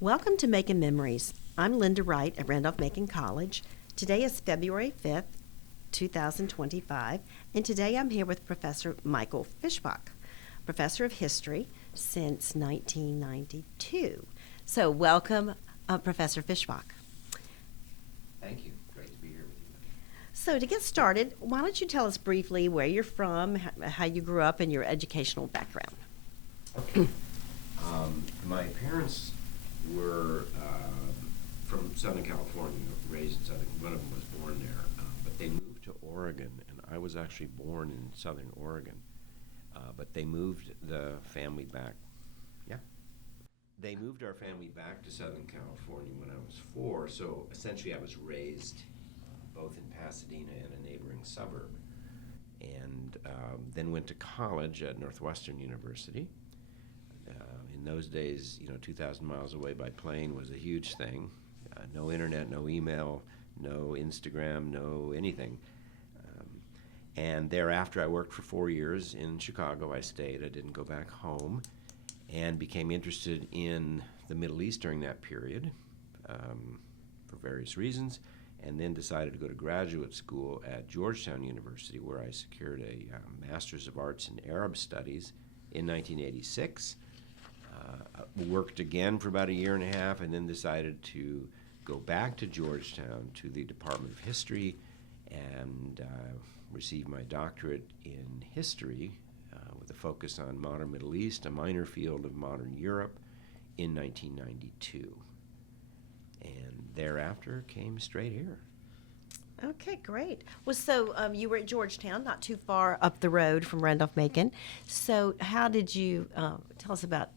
Welcome to Macon Memories. I'm Lynda Wright at Randolph-Macon College. Today is February 5th, 2025, and today I'm here with Professor Michael Fischbach, Professor of History since 1992. So welcome, Professor Fischbach. Thank you. Great to be here with you. So to get started, why don't you tell us briefly where you're from, how you grew up, and your educational background? Okay. My parents were from Southern California, raised in Southern. One of them was born there, but they moved to Oregon, and I was actually born in Southern Oregon. But they moved the family back. Yeah. They moved our family back to Southern California when I was 4, so essentially I was raised both in Pasadena and a neighboring suburb, and then went to college at Northwestern University. In those days, 2,000 miles away by plane was a huge thing. No internet, no email, no Instagram, no anything. And thereafter, I worked for 4 years in Chicago. I stayed. I didn't go back home, and became interested in the Middle East during that period for various reasons, and then decided to go to graduate school at Georgetown University, where I secured a Master's of Arts in Arab Studies in 1986. Worked again for about a year and a half, and then decided to go back to Georgetown to the Department of History and received my doctorate in history with a focus on modern Middle East, a minor field of modern Europe, in 1992. And thereafter came straight here. Okay, great. Well, so you were at Georgetown, not too far up the road from Randolph-Macon. So how did you, tell us about,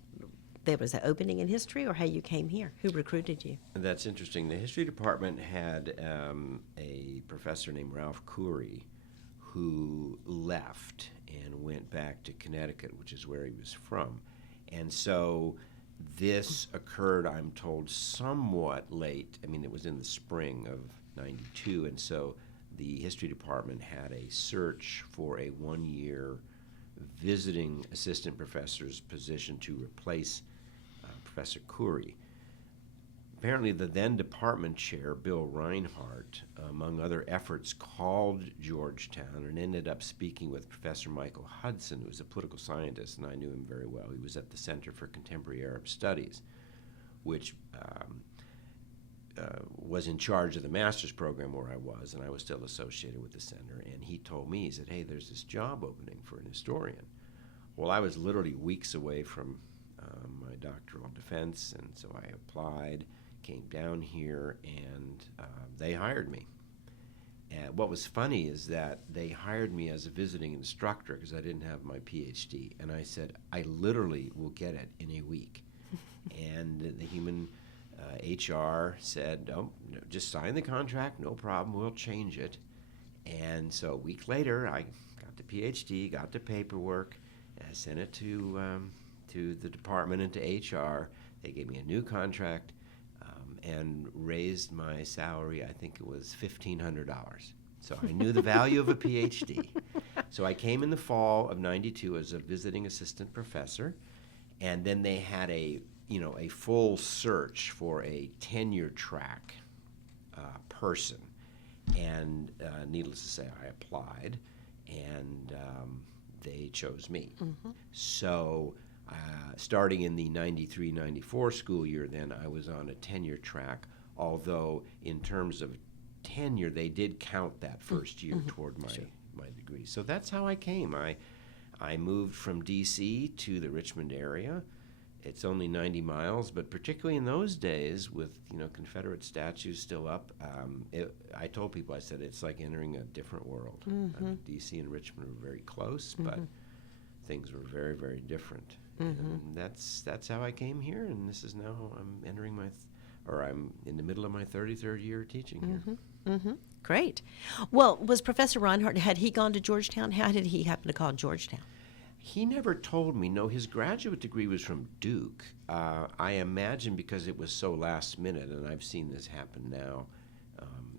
there was an opening in history, or how you came here? Who recruited you? That's interesting. The history department had a professor named Ralph Coury who left and went back to Connecticut, which is where he was from. And so this occurred, I'm told, somewhat late. I mean, it was in the spring of 92, and so the history department had a search for a 1-year visiting assistant professor's position to replace Professor Coury. Apparently, the then department chair, Bill Reinhardt, among other efforts, called Georgetown and ended up speaking with Professor Michael Hudson, who was a political scientist, and I knew him very well. He was at the Center for Contemporary Arab Studies, which was in charge of the master's program where I was, and I was still associated with the center. And he told me, he said, "Hey, there's this job opening for an historian." Well, I was literally weeks away from my doctoral defense, and so I applied, came down here, and they hired me. And what was funny is that they hired me as a visiting instructor because I didn't have my PhD, and I said, "I literally will get it in a week." And the human HR said, "Oh, no, just sign the contract, no problem, we'll change it." And so a week later, I got the PhD, got the paperwork, and I sent it to the department and to HR. They gave me a new contract and raised my salary. I think it was $1,500. So I knew the value of a PhD. So I came in the fall of 92 as a visiting assistant professor, and then they had a full search for a tenure track person. And needless to say, I applied, and they chose me. Mm-hmm. So starting in the 93-94 school year, then I was on a tenure track, although in terms of tenure, they did count that first year toward my degree. So that's how I came. I moved from D.C. to the Richmond area. It's only 90 miles, but particularly in those days with Confederate statues still up, I told people, I said, it's like entering a different world. Mm-hmm. I mean, D.C. and Richmond were very close, but things were very, very different. Mm-hmm. And that's how I came here, and this is now I'm entering I'm in the middle of my 33rd year teaching here. Mm-hmm. Great. Well, was Professor Reinhardt, had he gone to Georgetown? How did he happen to call Georgetown? He never told me. No, his graduate degree was from Duke. I imagine because it was so last minute, and I've seen this happen now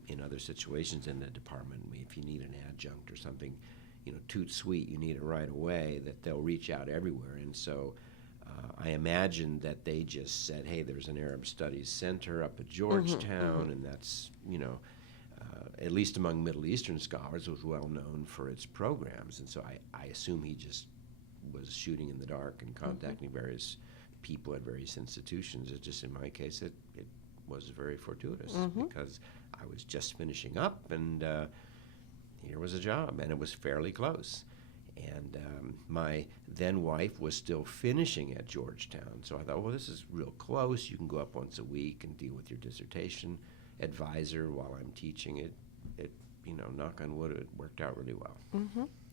in other situations in the department. If you need an adjunct or something, toot sweet, you need it right away, that they'll reach out everywhere. And so I imagine that they just said, hey, there's an Arab Studies Center up at Georgetown, and that's, at least among Middle Eastern scholars, was well known for its programs. And so I assume he just was shooting in the dark and contacting various people at various institutions. It's just in my case, it was very fortuitous because I was just finishing up, and here was a job, and it was fairly close. And my then wife was still finishing at Georgetown, so I thought, well, this is real close. You can go up once a week and deal with your dissertation advisor while I'm teaching it. Knock on wood, it worked out really well.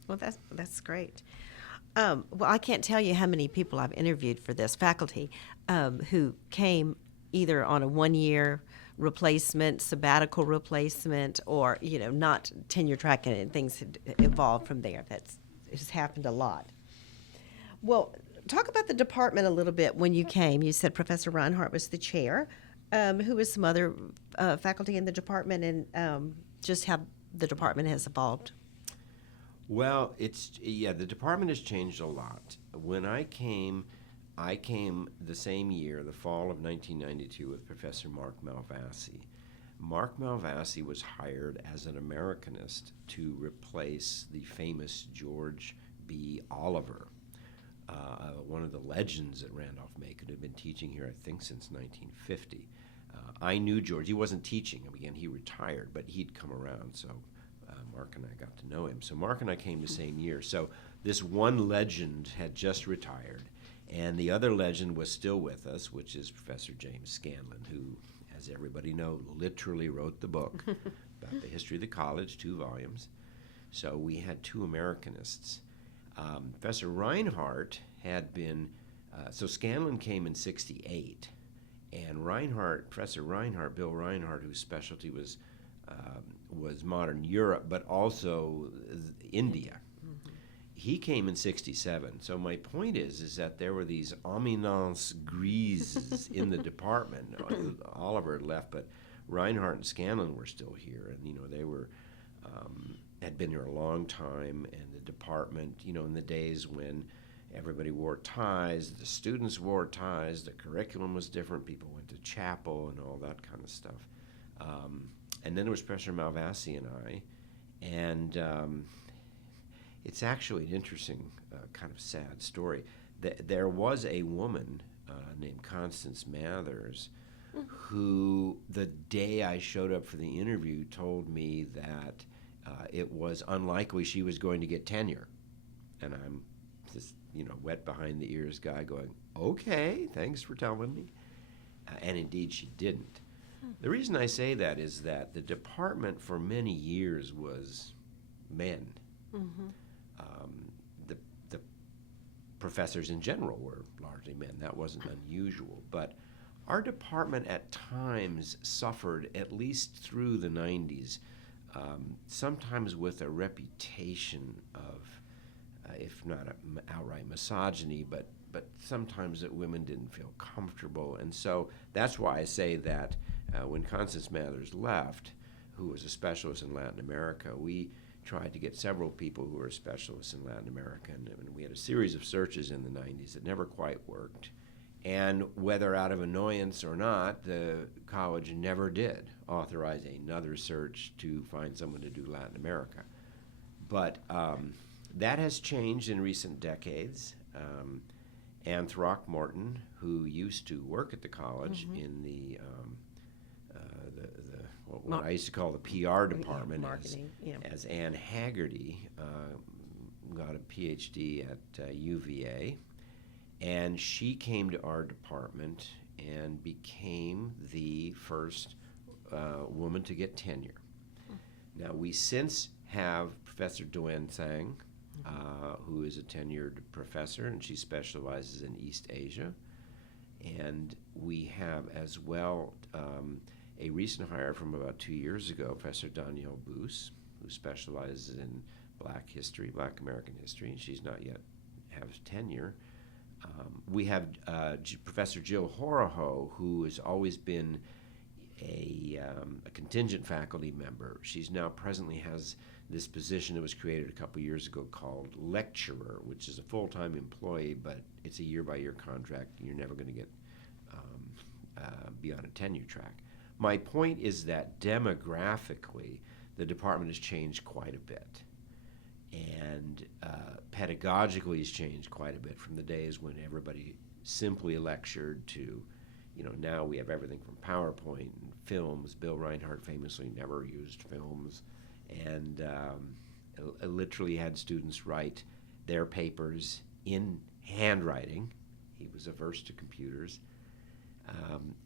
Well, that's great. Well, I can't tell you how many people I've interviewed for this faculty who came either on a one-year replacement, sabbatical replacement, or not tenure track, and things had evolved from there. It has happened a lot. Well, talk about the department a little bit. When you came, you said Professor Reinhardt was the chair. Who was some other faculty in the department, and just how the department has evolved? Well, the department has changed a lot. When I came the same year, the fall of 1992, with Professor Mark Malvasi. Mark Malvasi was hired as an Americanist to replace the famous George B. Oliver, one of the legends at Randolph-Macon, who had been teaching here, I think, since 1950. I knew George. He wasn't teaching him again. He retired, but he'd come around, so Mark and I got to know him. So Mark and I came the same year. So this one legend had just retired, and the other legend was still with us, which is Professor James Scanlon, who, as everybody knows, literally wrote the book about the history of the college, 2 volumes. So we had 2 Americanists. Professor Reinhardt had been, so Scanlon came in 1968, and Professor Reinhardt, Bill Reinhardt, whose specialty was modern Europe, but also India. He came in 1967. So my point is that there were these eminence grises in the department. Oliver had left, but Reinhardt and Scanlon were still here, and they were had been here a long time. And the department, in the days when everybody wore ties, the students wore ties, the curriculum was different, people went to chapel and all that kind of stuff. And then there was Professor Malvasi and I, and it's actually an interesting, kind of sad story. There was a woman named Constance Mathers who, the day I showed up for the interview, told me that it was unlikely she was going to get tenure. And I'm this, wet behind the ears guy going, okay, thanks for telling me. And indeed she didn't. The reason I say that is that the department for many years was men. The professors in general were largely men. That wasn't unusual. But our department at times suffered, at least through the 90s, sometimes with a reputation of, if not outright misogyny, but sometimes that women didn't feel comfortable. And so that's why I say that when Constance Mathers left, who was a specialist in Latin America, we tried to get several people who were specialists in Latin America, and we had a series of searches in the 90s that never quite worked. And whether out of annoyance or not, the college never did authorize another search to find someone to do Latin America. But that has changed in recent decades. Anne Throckmorton, who used to work at the college in the what I used to call the PR department, as Anne Haggerty, got a PhD at UVA, and she came to our department and became the first woman to get tenure. Now, we since have Professor Duen Tsang, who is a tenured professor, and she specializes in East Asia. And we have as well a recent hire from about 2 years ago, Professor Danielle Boos, who specializes in Black history, Black American history, and she's not yet have tenure. We have Professor Jill Horoho, who has always been a contingent faculty member. She's now presently has this position that was created a couple years ago called lecturer, which is a full-time employee, but it's a year-by-year contract. You're never going to get beyond a tenure track. My point is that demographically, the department has changed quite a bit. And pedagogically has changed quite a bit from the days when everybody simply lectured to, now we have everything from PowerPoint and films. Bill Reinhardt famously never used films, and literally had students write their papers in handwriting. He was averse to computers.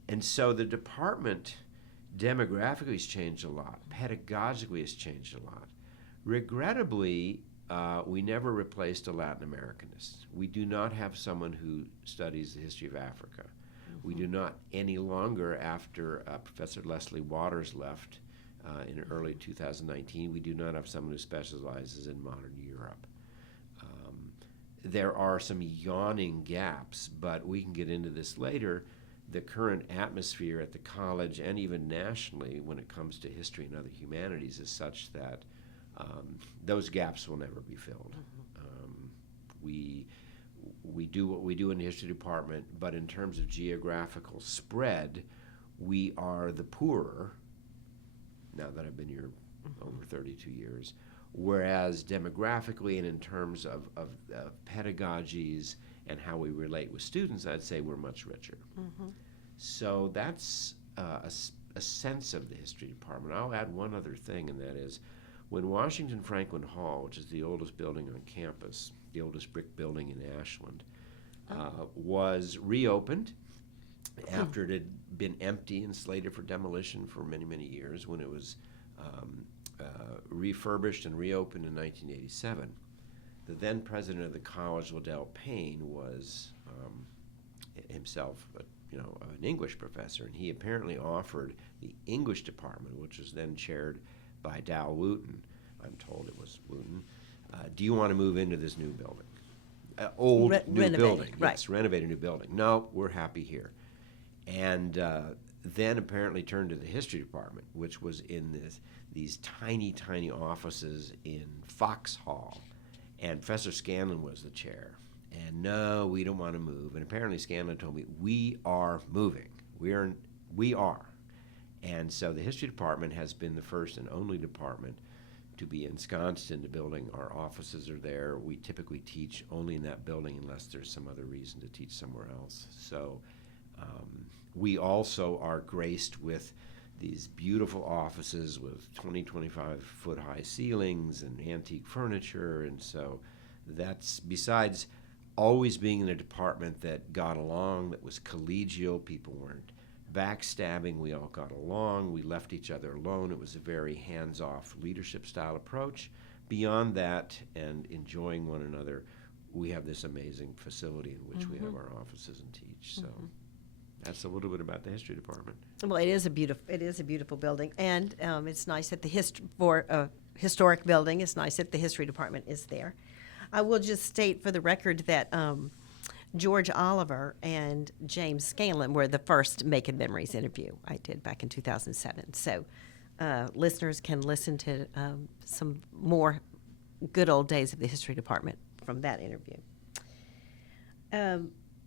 And so the department demographically has changed a lot. Pedagogically has changed a lot. Regrettably, we never replaced a Latin Americanist. We do not have someone who studies the history of Africa. We do not any longer, after Professor Leslie Waters left in early 2019, we do not have someone who specializes in modern Europe. There are some yawning gaps, but we can get into this later. The current atmosphere at the college and even nationally when it comes to history and other humanities is such that those gaps will never be filled. We do what we do in the history department, but in terms of geographical spread, we are the poorer, now that I've been here over 32 years, whereas demographically and in terms of pedagogies and how we relate with students, I'd say we're much richer. So that's a sense of the history department. I'll add one other thing, and that is when Washington Franklin Hall, which is the oldest building on campus, the oldest brick building in Ashland, was reopened after it had been empty and slated for demolition for many, many years. When it was refurbished and reopened in 1987, the then president of the college, Liddell Payne, was himself an English professor, and he apparently offered the English department, which was then chaired by Dal Wooten, I'm told it was Wooten, do you want to move into this new building? New building. Right. Yes, renovate a new building. No, we're happy here. And then apparently turned to the history department, which was in these tiny, tiny offices in Fox Hall. And Professor Scanlon was the chair. And no, we don't want to move. And apparently Scanlon told me, we are moving. We are. And so the history department has been the first and only department to be ensconced in the building. Our offices are there. We typically teach only in that building unless there's some other reason to teach somewhere else. So we also are graced with these beautiful offices with 25-foot high ceilings and antique furniture. And so that's, besides always being in a department that got along, that was collegial, people weren't backstabbing, we all got along, we left each other alone. It was a very hands-off leadership style approach. Beyond that, and enjoying one another, we have this amazing facility in which we have our offices and teach. So that's a little bit about the history department. Well, it is a beautiful building, and it's nice that for a historic building, it's nice that the history department is there. I will just state for the record that George Oliver and James Scanlon were the first Macon Memories interview I did back in 2007. So listeners can listen to some more good old days of the history department from that interview.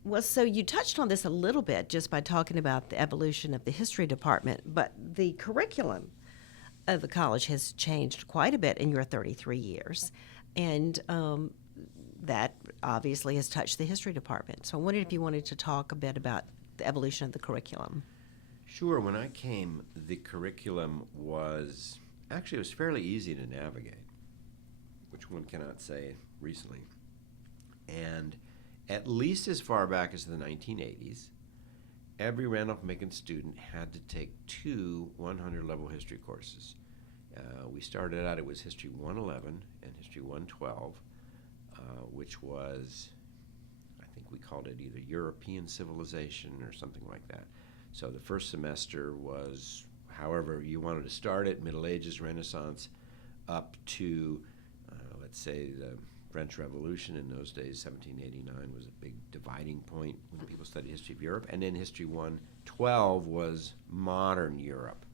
Well, so you touched on this a little bit just by talking about the evolution of the history department, but the curriculum of the college has changed quite a bit in your 33 years. And that obviously has touched the history department. So I wondered if you wanted to talk a bit about the evolution of the curriculum. Sure. When I came, the curriculum was fairly easy to navigate, which one cannot say recently. And at least as far back as the 1980s, every Randolph-Macon student had to take 2 100-level history courses. We started out, it was History 111 and History 112, which was, I think we called it either European civilization or something like that. So the first semester was however you wanted to start it, Middle Ages, Renaissance, up to, let's say, the French Revolution. In those days, 1789 was a big dividing point when people studied history of Europe. And then History 112 was modern Europe.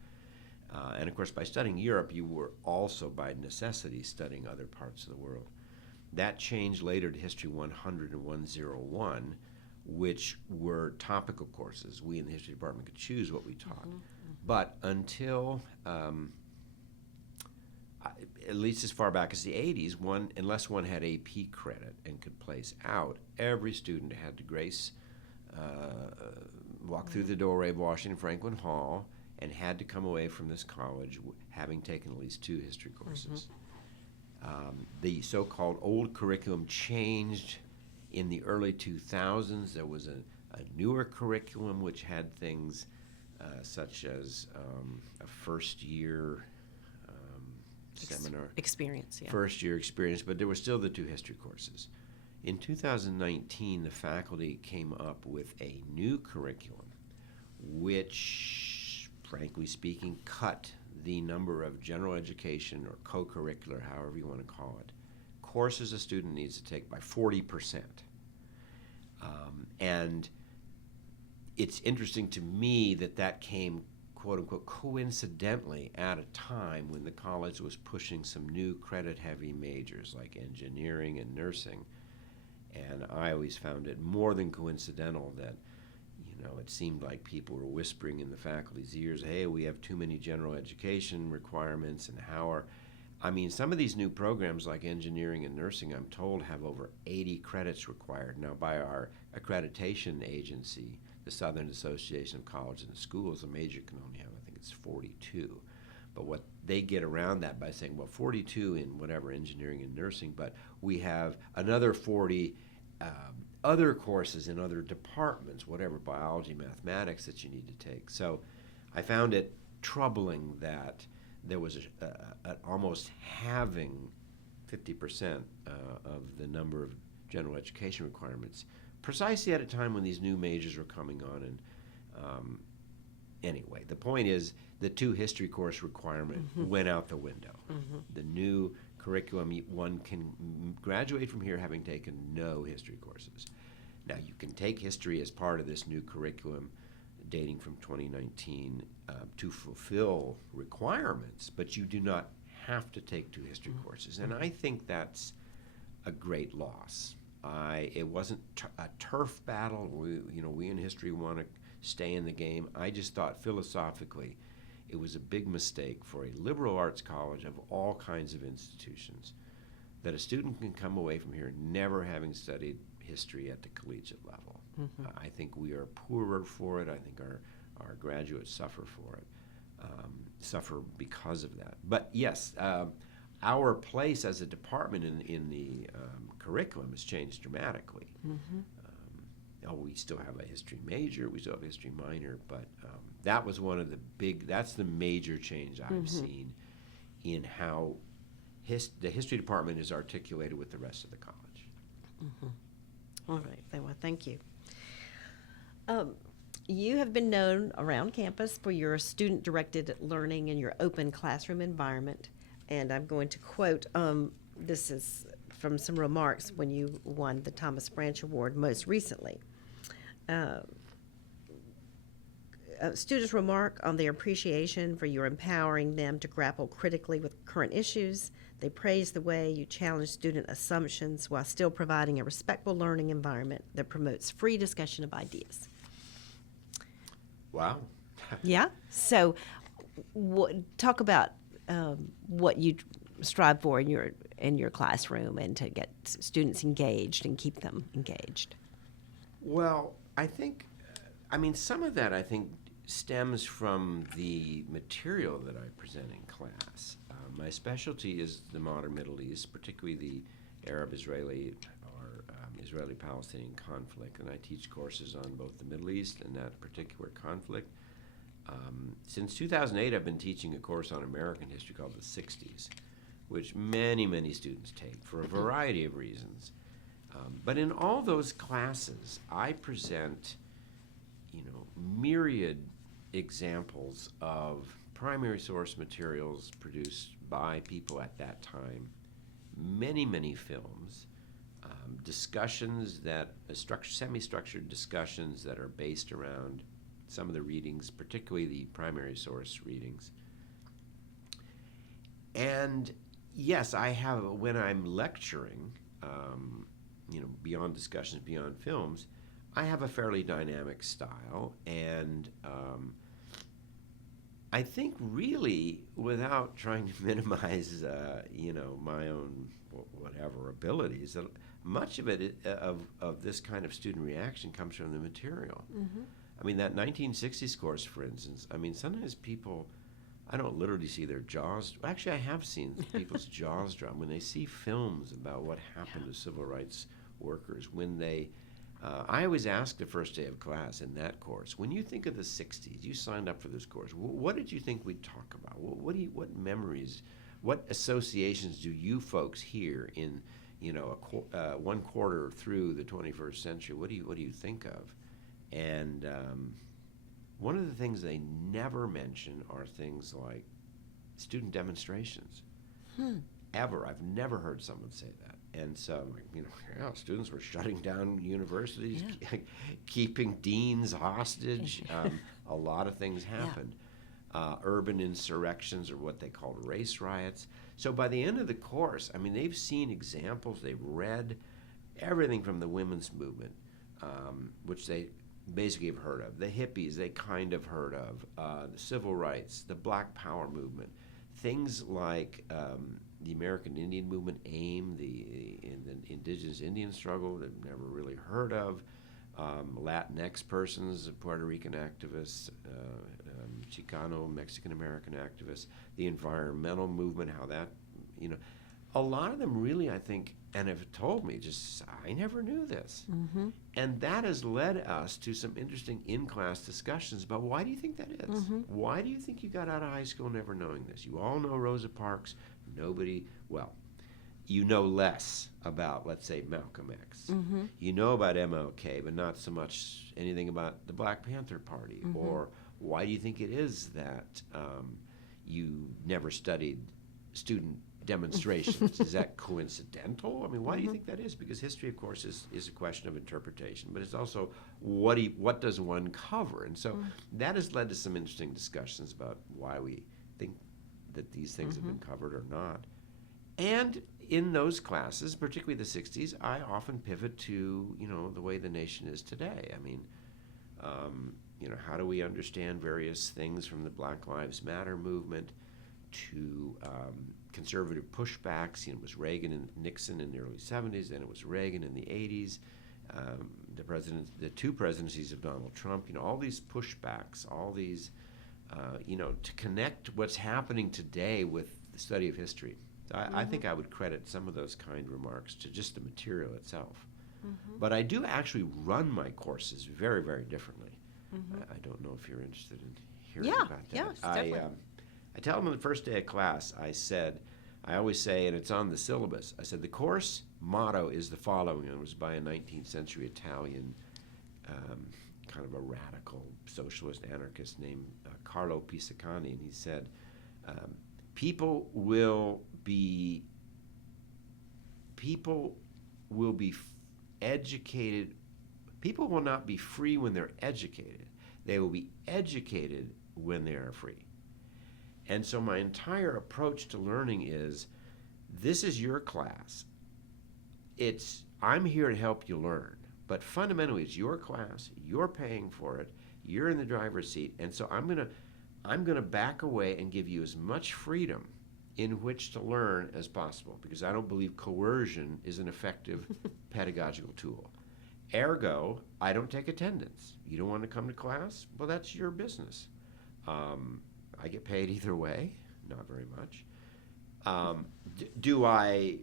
And of course, by studying Europe, you were also by necessity studying other parts of the world. That changed later to History 100 and 101, which were topical courses. We in the history department could choose what we taught. But until, at least as far back as the 80s, unless one had AP credit and could place out, every student had to walk through the doorway of Washington Franklin Hall and had to come away from this college having taken at least 2 history courses. The so-called old curriculum changed in the early 2000s. There was a newer curriculum which had things such as a first-year seminar. Experience, yeah. First-year experience, but there were still the 2 history courses. In 2019, the faculty came up with a new curriculum which, frankly speaking, cut the number of general education or co-curricular, however you want to call it, courses a student needs to take by 40%. And it's interesting to me that came, quote unquote, coincidentally at a time when the college was pushing some new credit-heavy majors like engineering and nursing. And I always found it more than coincidental that it seemed like people were whispering in the faculty's ears, hey, we have too many general education requirements, and some of these new programs like engineering and nursing, I'm told, have over 80 credits required. Now, by our accreditation agency, the Southern Association of Colleges and Schools, a major can only have, I think it's 42. But what they get around that by saying, well, 42 in whatever, engineering and nursing, but we have another 40 other courses in other departments, whatever, biology, mathematics that you need to take. So I found it troubling that there was almost halving 50% of the number of general education requirements, precisely at a time when these new majors were coming on. And anyway, the point is the 2 history course requirement went out the window. The new curriculum, one can graduate from here having taken no history courses. Now, you can take history as part of this new curriculum dating from 2019 to fulfill requirements, but you do not have to take 2 history courses. And I think that's a great loss. It wasn't a turf battle. We in history want to stay in the game. I just thought philosophically it was a big mistake for a liberal arts college of all kinds of institutions that a student can come away from here never having studied history at the collegiate level. I think we are poorer for it. I think our graduates suffer for it, suffer because of that. But yes, our place as a department in the curriculum has changed dramatically. We still have a history major, we still have a history minor, but that was one of that's the major change I've seen in how the history department is articulated with the rest of the college. All right, well, thank you. You have been known around campus for your student-directed learning and your open classroom environment. And I'm going to quote, this is from some remarks when you won the Thomas Branch Award most recently. Students remark on their appreciation for your empowering them to grapple critically with current issues. They praise the way you challenge student assumptions while still providing a respectful learning environment that promotes free discussion of ideas. Wow. Yeah? So talk about what you strive for in your classroom and to get students engaged and keep them engaged. Well, I think, some of that, I think, stems from the material that I present in class. My specialty is the modern Middle East, particularly the Arab-Israeli or Israeli-Palestinian conflict, and I teach courses on both the Middle East and that particular conflict. Since 2008, I've been teaching a course on American history called the 60s, which many, many students take for a variety of reasons. But in all those classes, I present, myriad examples of primary source materials produced by people at that time many, many films, discussions that, semi-structured discussions that are based around some of the readings, particularly the primary source readings. And yes, I have, when I'm lecturing, beyond discussions, beyond films, I have a fairly dynamic style, and I think really, without trying to minimize, my own whatever abilities, that much of it of this kind of student reaction comes from the material. Mm-hmm. I mean, that 1960s course, for instance. I mean, sometimes people, I don't literally see their jaws. Actually, I have seen people's jaws drop when they see films about what happened to civil rights workers. When they, I always ask the first day of class in that course, when you think of the 60s, you signed up for this course, what did you think we'd talk about? What memories, what associations do you folks hear in, one quarter through the 21st century? What do you think of? And one of the things they never mention are things like student demonstrations. Ever. I've never heard someone say that. And so, students were shutting down universities, keeping deans hostage. A lot of things happened. Urban insurrections, or what they called race riots. So by the end of the course, I mean, they've seen examples, they've read everything from the women's movement, which they basically have heard of. The hippies, they kind of heard of. The civil rights, the Black Power movement. Things like the American Indian movement, AIM, the indigenous Indian struggle, they've never really heard of. Latinx persons, Puerto Rican activists, Chicano, Mexican-American activists, the environmental movement, how that, a lot of them really, I think, and have told me, I never knew this. Mm-hmm. And that has led us to some interesting in-class discussions about why do you think that is? Mm-hmm. Why do you think you got out of high school never knowing this? You all know Rosa Parks. You know less about, let's say, Malcolm X. Mm-hmm. You know about MLK, but not so much anything about the Black Panther Party. Mm-hmm. Or why do you think it is that you never studied student demonstrations? Is that coincidental? I mean, why do you think that is? Because history, of course, is a question of interpretation, but it's also what does one cover? And so that has led to some interesting discussions about why we think that these things have been covered or not. And in those classes, particularly the 60s, I often pivot to, the way the nation is today. I mean, how do we understand various things from the Black Lives Matter movement to conservative pushbacks? It was Reagan and Nixon in the early 70s, then it was Reagan in the 80s, the two presidencies of Donald Trump, all these pushbacks, all these, to connect what's happening today with the study of history. I think I would credit some of those kind remarks to just the material itself. Mm-hmm. But I do actually run my courses very, very differently. Mm-hmm. I don't know if you're interested in hearing about that. Yes, definitely. I tell them on the first day of class, I always say, and it's on the syllabus, I said, the course motto is the following. It was by a 19th century Italian, kind of a radical socialist anarchist named Carlo Pisacani, and he said, people will be educated. People will not be free when they're educated. They will be educated when they are free. And so my entire approach to learning is, this is your class. I'm here to help you learn. But fundamentally, it's your class. You're paying for it. You're in the driver's seat. And so I'm going to back away and give you as much freedom in which to learn as possible, because I don't believe coercion is an effective pedagogical tool. Ergo, I don't take attendance. You don't want to come to class? Well, that's your business. I get paid either way, not very much. Do I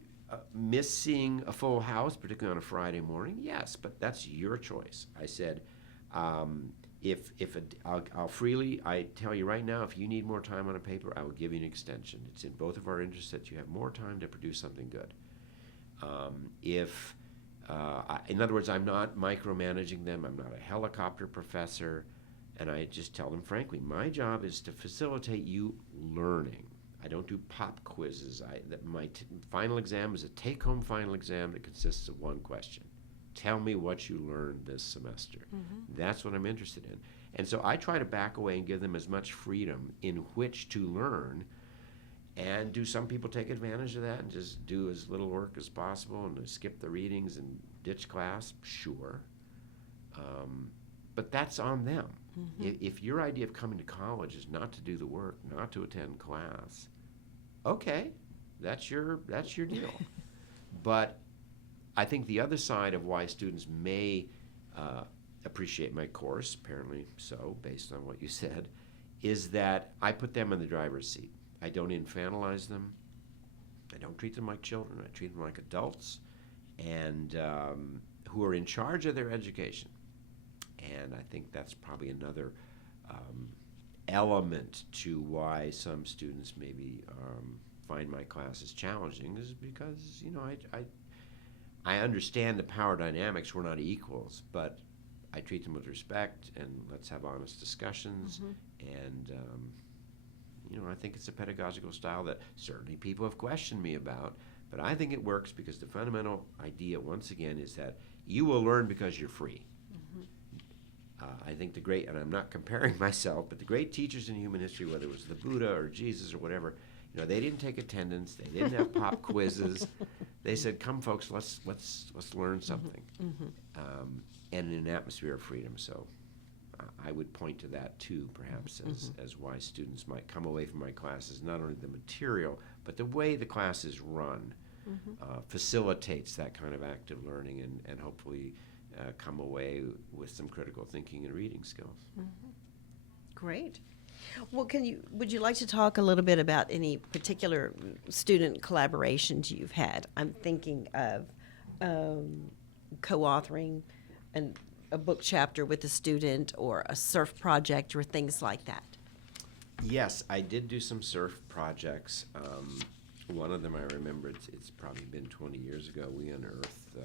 miss seeing a full house, particularly on a Friday morning? Yes, but that's your choice. I said, I'll freely, I tell you right now, if you need more time on a paper, I will give you an extension. It's in both of our interests that you have more time to produce something good. In other words, I'm not micromanaging them. I'm not a helicopter professor. And I just tell them, frankly, my job is to facilitate you learning. I don't do pop quizzes. My final exam is a take-home final exam that consists of one question. Tell me what you learned this semester. That's what I'm interested in. And so I try to back away and give them as much freedom in which to learn. And do some people take advantage of that and just do as little work as possible and skip the readings and ditch class? Sure. But that's on them. If your idea of coming to college is not to do the work, not to attend class, okay, that's your deal. But I think the other side of why students may appreciate my course, apparently so, based on what you said, is that I put them in the driver's seat. I don't infantilize them. I don't treat them like children. I treat them like adults and who are in charge of their education. And I think that's probably another element to why some students maybe find my classes challenging, is because, I understand the power dynamics. We're not equals, but I treat them with respect, and let's have honest discussions. And I think it's a pedagogical style that certainly people have questioned me about, but I think it works because the fundamental idea, once again, is that you will learn because you're free. I think and I'm not comparing myself, but the great teachers in human history, whether it was the Buddha or Jesus or whatever, they didn't take attendance, they didn't have pop quizzes. They said, "Come, folks, let's learn something," and in an atmosphere of freedom. So I would point to that too, perhaps, as why students might come away from my classes. Not only the material, but the way the class is run facilitates that kind of active learning, and hopefully come away with some critical thinking and reading skills. Great. Well, would you like to talk a little bit about any particular student collaborations you've had? I'm thinking of co-authoring a book chapter with a student, or a surf project, or things like that. Yes, I did do some surf projects. One of them I remember, it's probably been 20 years ago, we unearthed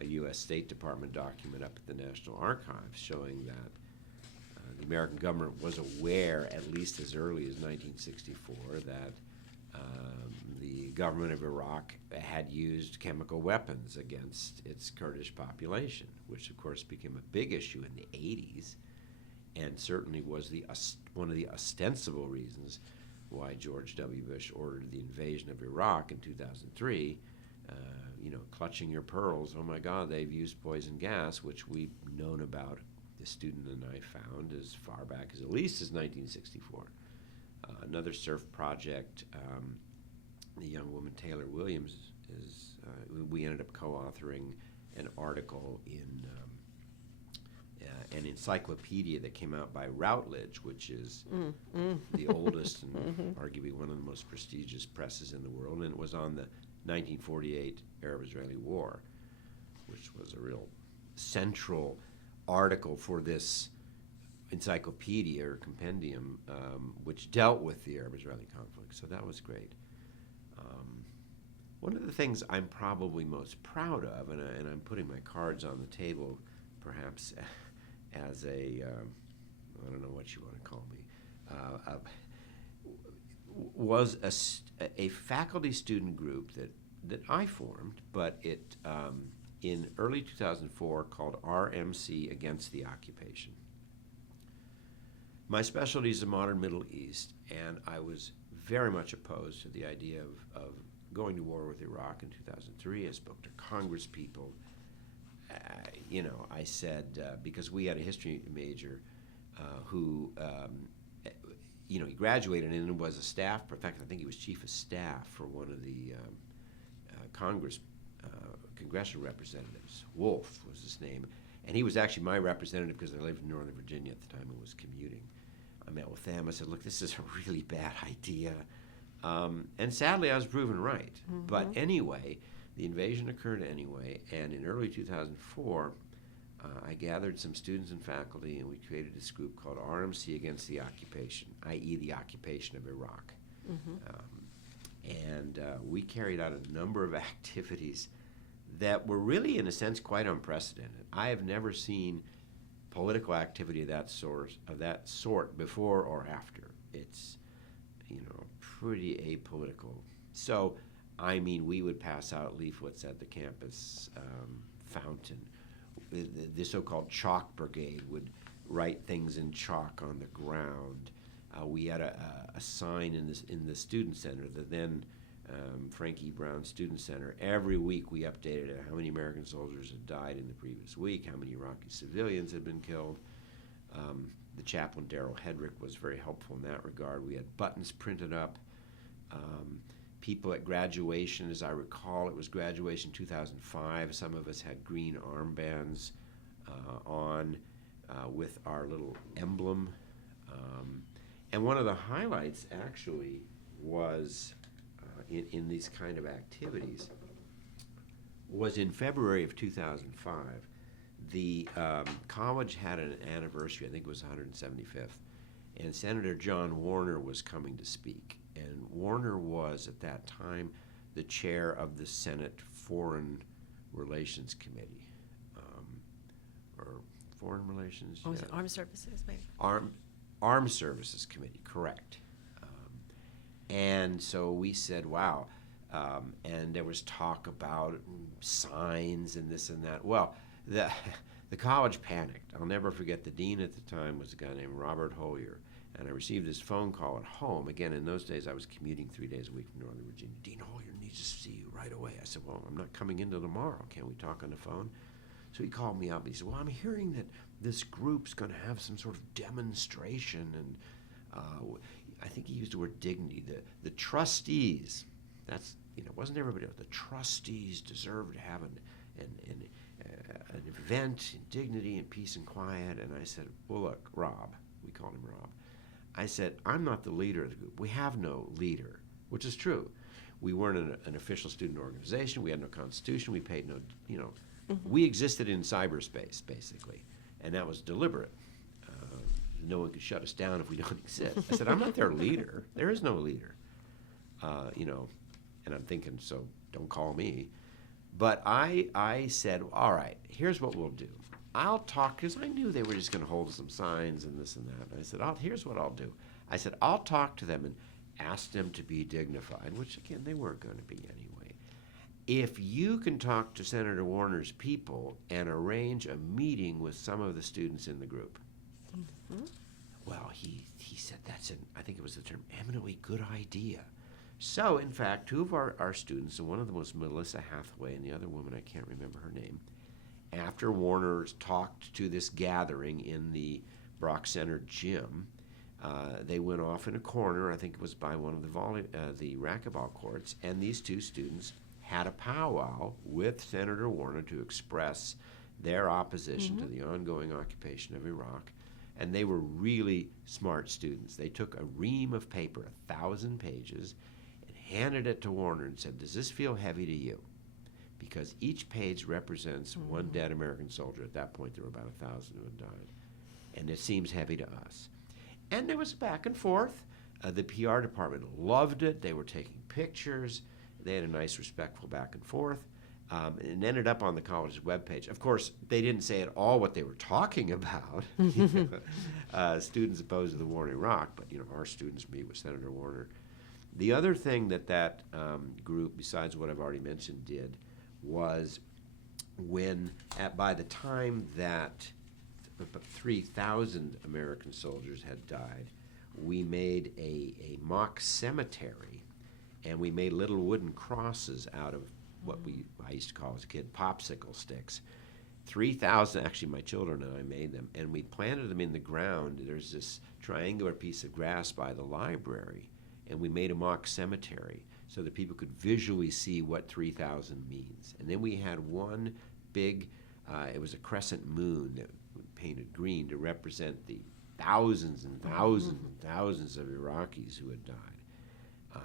a U.S. State Department document up at the National Archives showing that the American government was aware, at least as early as 1964, that the government of Iraq had used chemical weapons against its Kurdish population, which of course became a big issue in the 80s, and certainly was one of the ostensible reasons why George W. Bush ordered the invasion of Iraq in 2003. Clutching your pearls, oh my God, they've used poison gas, which we've known about, the student and I found, as far back as at least as 1964. Another surf project, the young woman Taylor Williams, we ended up co-authoring an article in an encyclopedia that came out by Routledge, which is the oldest and arguably one of the most prestigious presses in the world, and it was on the 1948 Arab-Israeli War, which was a real central article for this encyclopedia or compendium, which dealt with the Arab-Israeli conflict. So that was great. One of the things I'm probably most proud of, and I'm putting my cards on the table, perhaps as I don't know what you want to call me, was a faculty-student group that I formed, but it in early 2004 called RMC Against the Occupation. My specialty is the modern Middle East, and I was very much opposed to the idea of going to war with Iraq in 2003. I spoke to Congress people. I said, because we had a history major who, he graduated and was a staff, in fact, I think he was chief of staff for one of the congressional representatives. Wolf was his name. And he was actually my representative because I lived in Northern Virginia at the time and was commuting. I met with them. I said, look, this is a really bad idea. And sadly, I was proven right. But anyway, the invasion occurred anyway. And in early 2004, I gathered some students and faculty, and we created this group called RMC Against the Occupation, i.e. the occupation of Iraq. And we carried out a number of activities that were really, in a sense, quite unprecedented. I have never seen political activity of that sort before or after. It's, pretty apolitical. So, I mean, we would pass out leaflets at the campus fountain. The so-called chalk brigade would write things in chalk on the ground. We had a sign in the student center, the then Frankie Brown Student Center. Every week we updated it, how many American soldiers had died in the previous week, how many Iraqi civilians had been killed. The chaplain, Darrell Hedrick, was very helpful in that regard. We had buttons printed up. People at graduation, as I recall, it was graduation 2005. Some of us had green armbands on with our little emblem. And one of the highlights actually was in these kind of activities was in February of 2005. The college had an anniversary, I think it was 175th, and Senator John Warner was coming to speak. And Warner was, at that time, the chair of the Senate Foreign Relations Committee. Or Foreign Relations? Or was it Armed Services, maybe? Armed Services Committee, correct. And so we said, wow. And there was talk about signs and this and that. Well, the college panicked. I'll never forget the dean at the time was a guy named Robert Holyer. And I received this phone call at home. Again, in those days, I was commuting 3 days a week from Northern Virginia. Dean Holyer needs to see you right away. I said, well, I'm not coming in till tomorrow. Can't we talk on the phone? So he called me up. He said, well, I'm hearing that this group's going to have some sort of demonstration. And I think he used the word dignity. The trustees, that's, it wasn't everybody else. The trustees deserve to have an event in dignity and peace and quiet. And I said, well, look, Rob, we called him Rob. I said, I'm not the leader of the group. We have no leader, which is true. We weren't an official student organization. We had no constitution. We paid no, we existed in cyberspace, basically, and that was deliberate. No one could shut us down if we don't exist. I said, I'm not their leader. There is no leader. And I'm thinking, so don't call me. But I said, all right, here's what we'll do. I'll talk, because I knew they were just going to hold some signs and this and that. And I said, here's what I'll do. I said, I'll talk to them and ask them to be dignified, which, again, they weren't going to be anyway. If you can talk to Senator Warner's people and arrange a meeting with some of the students in the group. Mm-hmm. Well, he said I think it was the term, eminently good idea. So, in fact, two of our students, and one of them was Melissa Hathaway, and the other woman, I can't remember her name, after Warner's talked to this gathering in the Brock Center gym, they went off in a corner, I think it was by one of the racquetball courts, and these two students had a powwow with Senator Warner to express their opposition to the ongoing occupation of Iraq. And they were really smart students. They took a ream of paper, 1,000 pages, and handed it to Warner and said, does this feel heavy to you? Because each page represents one dead American soldier. At that point, there were about 1,000 who had died. And it seems heavy to us. And there was back and forth. The PR department loved it. They were taking pictures. They had a nice, respectful back and forth. And ended up on the college's webpage. Of course, they didn't say at all what they were talking about. Students opposed to the war in Iraq, but our students meet with Senator Warner. The other thing that group, besides what I've already mentioned, did was when, by the time that 3,000 American soldiers had died, we made a mock cemetery, and we made little wooden crosses out of what I used to call as a kid popsicle sticks. 3,000, actually my children and I made them, and we planted them in the ground. There's this triangular piece of grass by the library, and we made a mock cemetery so that people could visually see what 3,000 means. And then we had one big, it was a crescent moon that we painted green to represent the thousands and thousands and thousands of Iraqis who had died.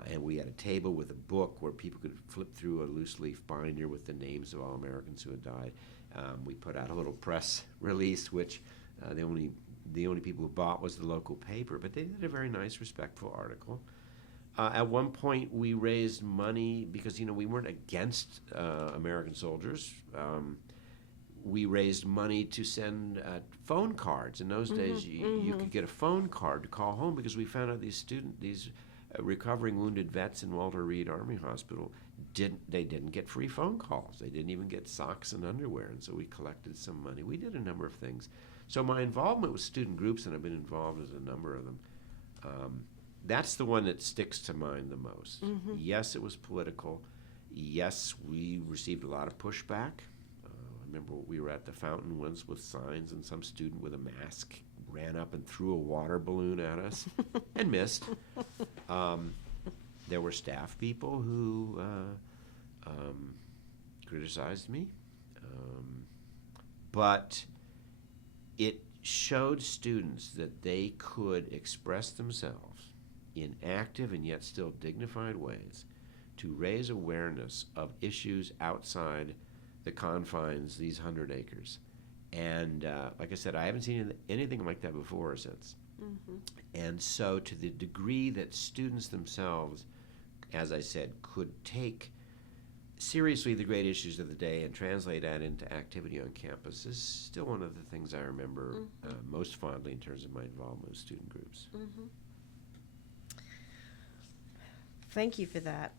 And we had a table with a book where people could flip through a loose leaf binder with the names of all Americans who had died. We put out a little press release, which the only people who bought was the local paper, but they did a very nice, respectful article. At one point, we raised money because we weren't against American soldiers. We raised money to send phone cards. In those days, you could get a phone card to call home because we found out these recovering wounded vets in Walter Reed Army Hospital didn't get free phone calls. They didn't even get socks and underwear, and so we collected some money. We did a number of things. So my involvement with student groups, and I've been involved with a number of them, that's the one that sticks to mind the most. Mm-hmm. Yes, it was political. Yes, we received a lot of pushback. I remember we were at the fountain once with signs, and some student with a mask ran up and threw a water balloon at us and missed. There were staff people who criticized me, but it showed students that they could express themselves in active and yet still dignified ways to raise awareness of issues outside the confines, these 100 acres. And like I said, I haven't seen anything like that before or since. Mm-hmm. And so to the degree that students themselves, as I said, could take seriously the great issues of the day and translate that into activity on campus is still one of the things I remember most fondly in terms of my involvement with student groups. Mm-hmm. Thank you for that.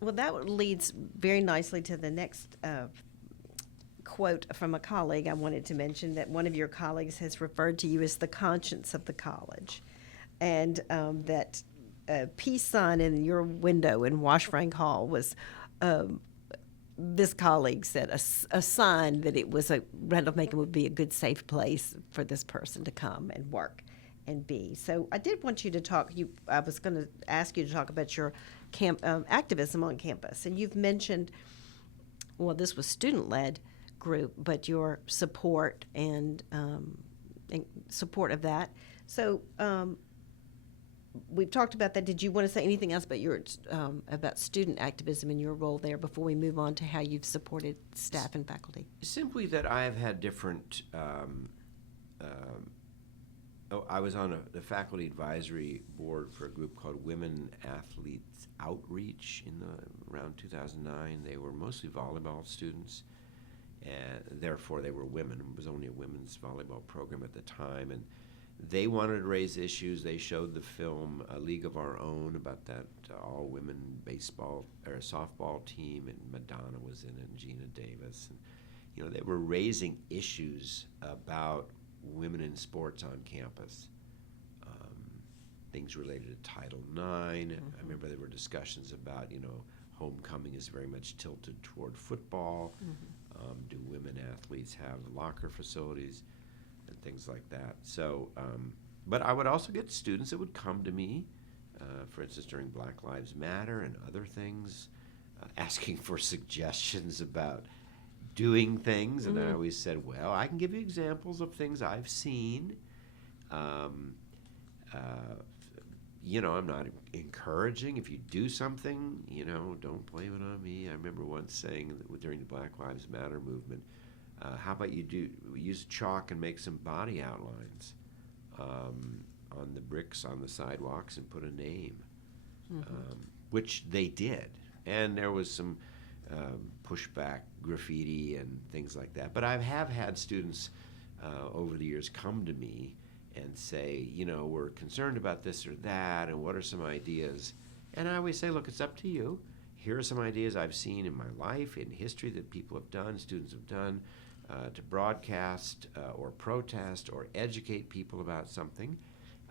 Well, that leads very nicely to the next quote from a colleague I wanted to mention, that one of your colleagues has referred to you as the conscience of the college, and that peace sign in your window in Wash Frank Hall was, this colleague said, a sign that it was Randolph-Macon would be a good, safe place for this person to come and work and be. So I did want you to talk. I was going to ask you to talk about your activism on campus, and you've mentioned, well, this was student-led group, but your support and support of that. So we've talked about that. Did you want to say anything else about your about student activism and your role there before we move on to how you've supported staff and faculty? Simply that I have had different. I was on the faculty advisory board for a group called Women Athletes Outreach around 2009. They were mostly volleyball students, and therefore they were women. It was only a women's volleyball program at the time, and they wanted to raise issues. They showed the film A League of Our Own about that all-women baseball or softball team, and Madonna was in it, and Gina Davis. And, they were raising issues about women in sports on campus, things related to Title IX. Mm-hmm. I remember there were discussions about, homecoming is very much tilted toward football. Mm-hmm. Do women athletes have locker facilities and things like that? So, but I would also get students that would come to me, for instance, during Black Lives Matter and other things, asking for suggestions about doing things, and I always said, well, I can give you examples of things I've seen. I'm not encouraging. If you do something, don't blame it on me. I remember once saying that during the Black Lives Matter movement, how about you use chalk and make some body outlines on the bricks on the sidewalks and put a name, which they did. And there was some pushback graffiti and things like that. But I have had students over the years come to me and say, we're concerned about this or that, and what are some ideas? And I always say, look, it's up to you. Here are some ideas I've seen in my life, in history that people have done, students have done, to broadcast or protest or educate people about something.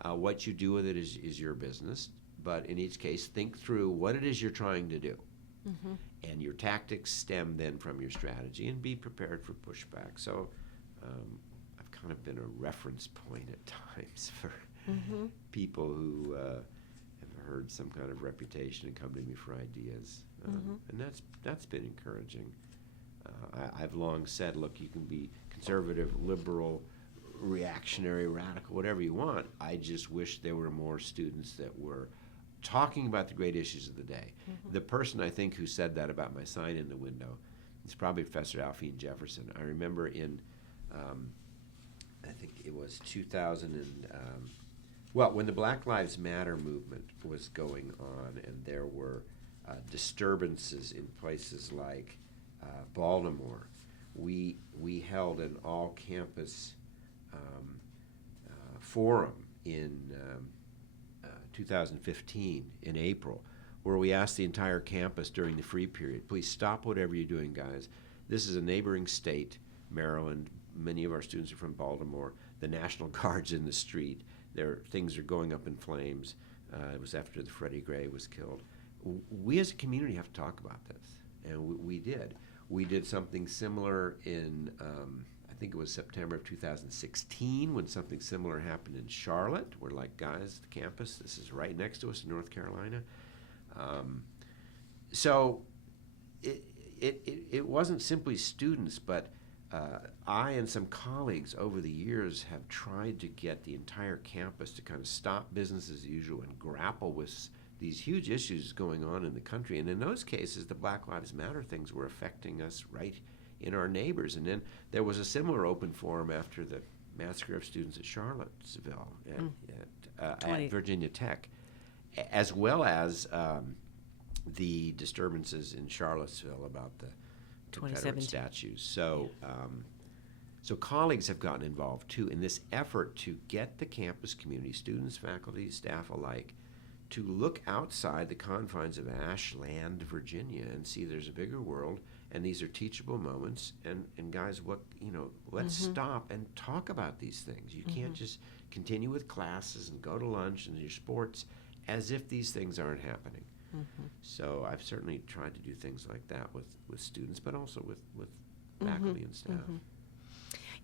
What you do with it is your business. But in each case, think through what it is you're trying to do. Mm-hmm. And your tactics stem then from your strategy, and be prepared for pushback. So I've kind of been a reference point at times for people who have heard some kind of reputation and come to me for ideas. And that's been encouraging. I've long said, look, you can be conservative, liberal, reactionary, radical, whatever you want. I just wish there were more students that were talking about the great issues of the day. Mm-hmm. The person I think who said that about my sign in the window is probably Professor Alphine Jefferson. I remember in, I think it was 2000 when the Black Lives Matter movement was going on, and there were disturbances in places like Baltimore, we held an all-campus forum in 2015 in April, where we asked the entire campus during the free period, please stop whatever you're doing, guys. This is a neighboring state, Maryland. Many of our students are from Baltimore. The National Guard's in the street. Things are going up in flames. It was after the Freddie Gray was killed. We as a community have to talk about this, and we did. We did something similar in, I think it was September of 2016, when something similar happened in Charlotte. We're like, guys, the campus, this is right next to us in North Carolina. So it wasn't simply students, but I and some colleagues over the years have tried to get the entire campus to kind of stop business as usual and grapple with these huge issues going on in the country. And in those cases, the Black Lives Matter things were affecting us right in our neighbors. And then there was a similar open forum after the massacre of students at Charlottesville at Virginia Tech, as well as the disturbances in Charlottesville about the Confederate statues. So, so colleagues have gotten involved too in this effort to get the campus community, students, faculty, staff alike, to look outside the confines of Ashland, Virginia, and see there's a bigger world, and these are teachable moments. And guys, let's stop and talk about these things. You can't just continue with classes and go to lunch and your sports as if these things aren't happening. So I've certainly tried to do things like that with students, but also with faculty and staff.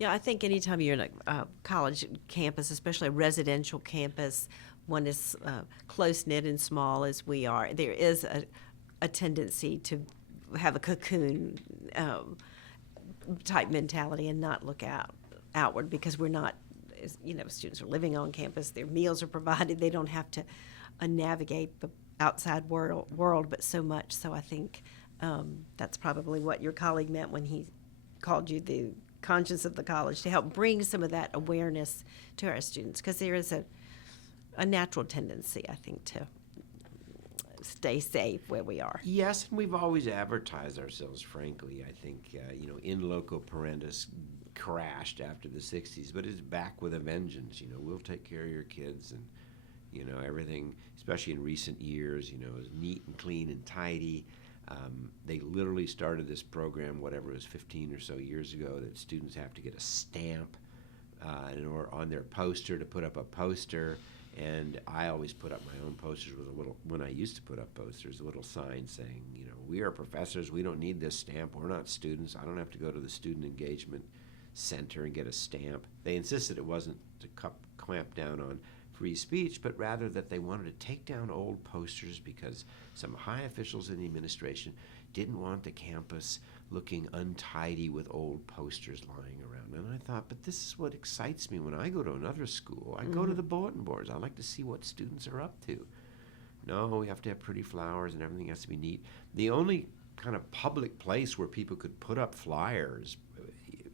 Yeah, I think anytime you're in a college campus, especially a residential campus, one as close-knit and small as we are, there is a tendency to have a cocoon type mentality and not look outward, because we're not, students are living on campus, their meals are provided, they don't have to navigate the outside world but so much. So I think that's probably what your colleague meant when he called you the conscience of the college, to help bring some of that awareness to our students, because there is a natural tendency, I think, to stay safe where we are. Yes, and we've always advertised ourselves, frankly. I think, in loco parentis crashed after the 60s, but it's back with a vengeance. We'll take care of your kids, and, everything, especially in recent years, is neat and clean and tidy. They literally started this program, whatever it was, 15 or so years ago, that students have to get a stamp or on their poster to put up a poster. And I always put up my own posters with when I used to put up posters, a little sign saying, we are professors, we don't need this stamp, we're not students, I don't have to go to the student engagement center and get a stamp. They insisted it wasn't to clamp down on free speech, but rather that they wanted to take down old posters because some high officials in the administration didn't want the campus looking untidy with old posters lying around. And I thought, but this is what excites me when I go to another school. I go to the bulletin boards. I like to see what students are up to. No, we have to have pretty flowers and everything has to be neat. The only kind of public place where people could put up flyers,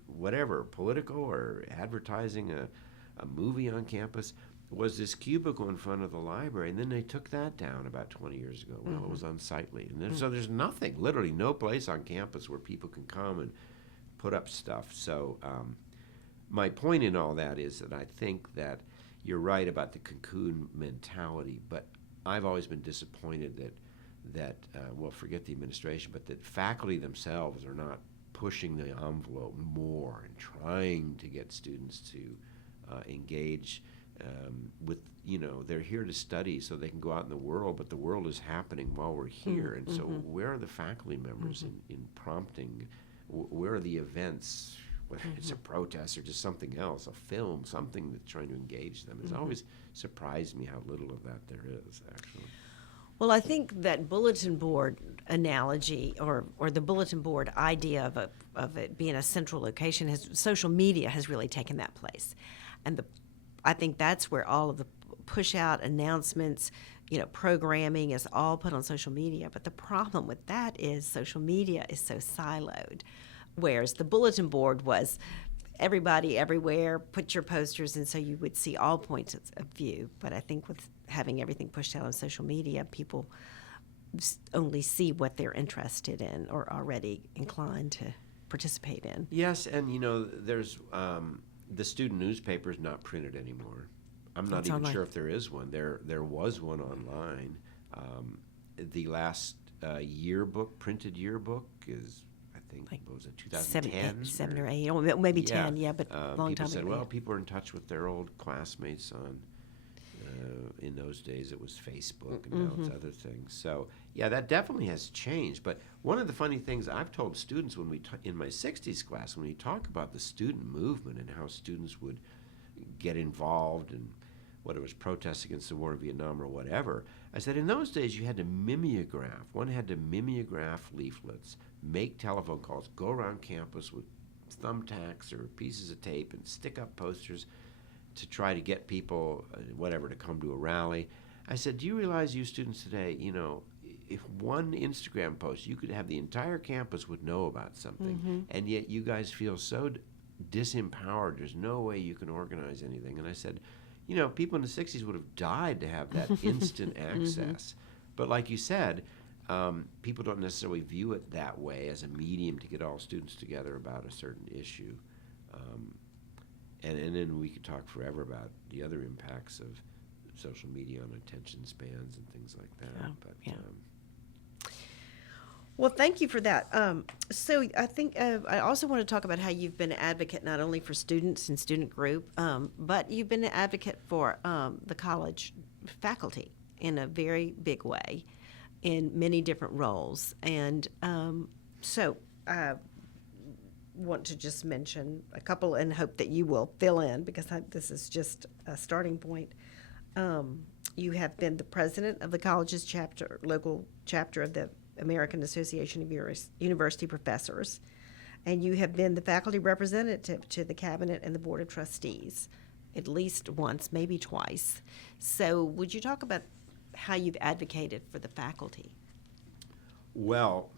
whatever, political or advertising a movie on campus, was this cubicle in front of the library, and then they took that down about 20 years ago. Well, it was unsightly. And so there's nothing, literally no place on campus where people can come and put up stuff. So my point in all that is that I think that you're right about the cocoon mentality, but I've always been disappointed that forget the administration, but that faculty themselves are not pushing the envelope more and trying to get students to engage with, they're here to study so they can go out in the world, but the world is happening while we're here. And so where are the faculty members in prompting? Where are the events, whether it's a protest or just something else, a film, something that's trying to engage them? It's always surprised me how little of that there is, actually. Well, I think that bulletin board analogy or the bulletin board idea of it being a central location, social media has really taken that place. And I think that's where all of the push-out announcements, programming is all put on social media. But the problem with that is social media is so siloed, whereas the bulletin board was everybody, everywhere, put your posters, and so you would see all points of view. But I think with having everything pushed out on social media, people only see what they're interested in or already inclined to participate in. Yes, and there's the student newspaper is not printed anymore. I'm not It's even online. sure if there is one. There was one online. The last printed yearbook is, I think, Like what was it, seven, 2010? seven or eight, or maybe Yeah. 10. Yeah, but long People time said, ago. well, Yeah. people are in touch with their old classmates on. In those days, it was Facebook, and now it's other things. So, yeah, that definitely has changed. But one of the funny things I've told students when in my 60s class, when we talk about the student movement and how students would get involved in whether it was protests against the war in Vietnam or whatever, I said in those days you had to mimeograph. One had to mimeograph leaflets, make telephone calls, go around campus with thumbtacks or pieces of tape and stick up posters to try to get people, whatever, to come to a rally. I said, do you realize, you students today, if one Instagram post, you could have the entire campus would know about something, and yet you guys feel so disempowered. There's no way you can organize anything. And I said, people in the 60s would have died to have that instant access. But like you said, people don't necessarily view it that way as a medium to get all students together about a certain issue. And then we could talk forever about the other impacts of social media on attention spans and things like that. Well, thank you for that. So I think I also want to talk about how you've been an advocate not only for students and student group, but you've been an advocate for the college faculty in a very big way in many different roles. And so I want to just mention a couple and hope that you will fill in, because this is just a starting point. You have been the president of the college's local chapter of the American Association of University Professors, and you have been the faculty representative to the cabinet and the board of trustees at least once, maybe twice. So would you talk about how you've advocated for the faculty? Well,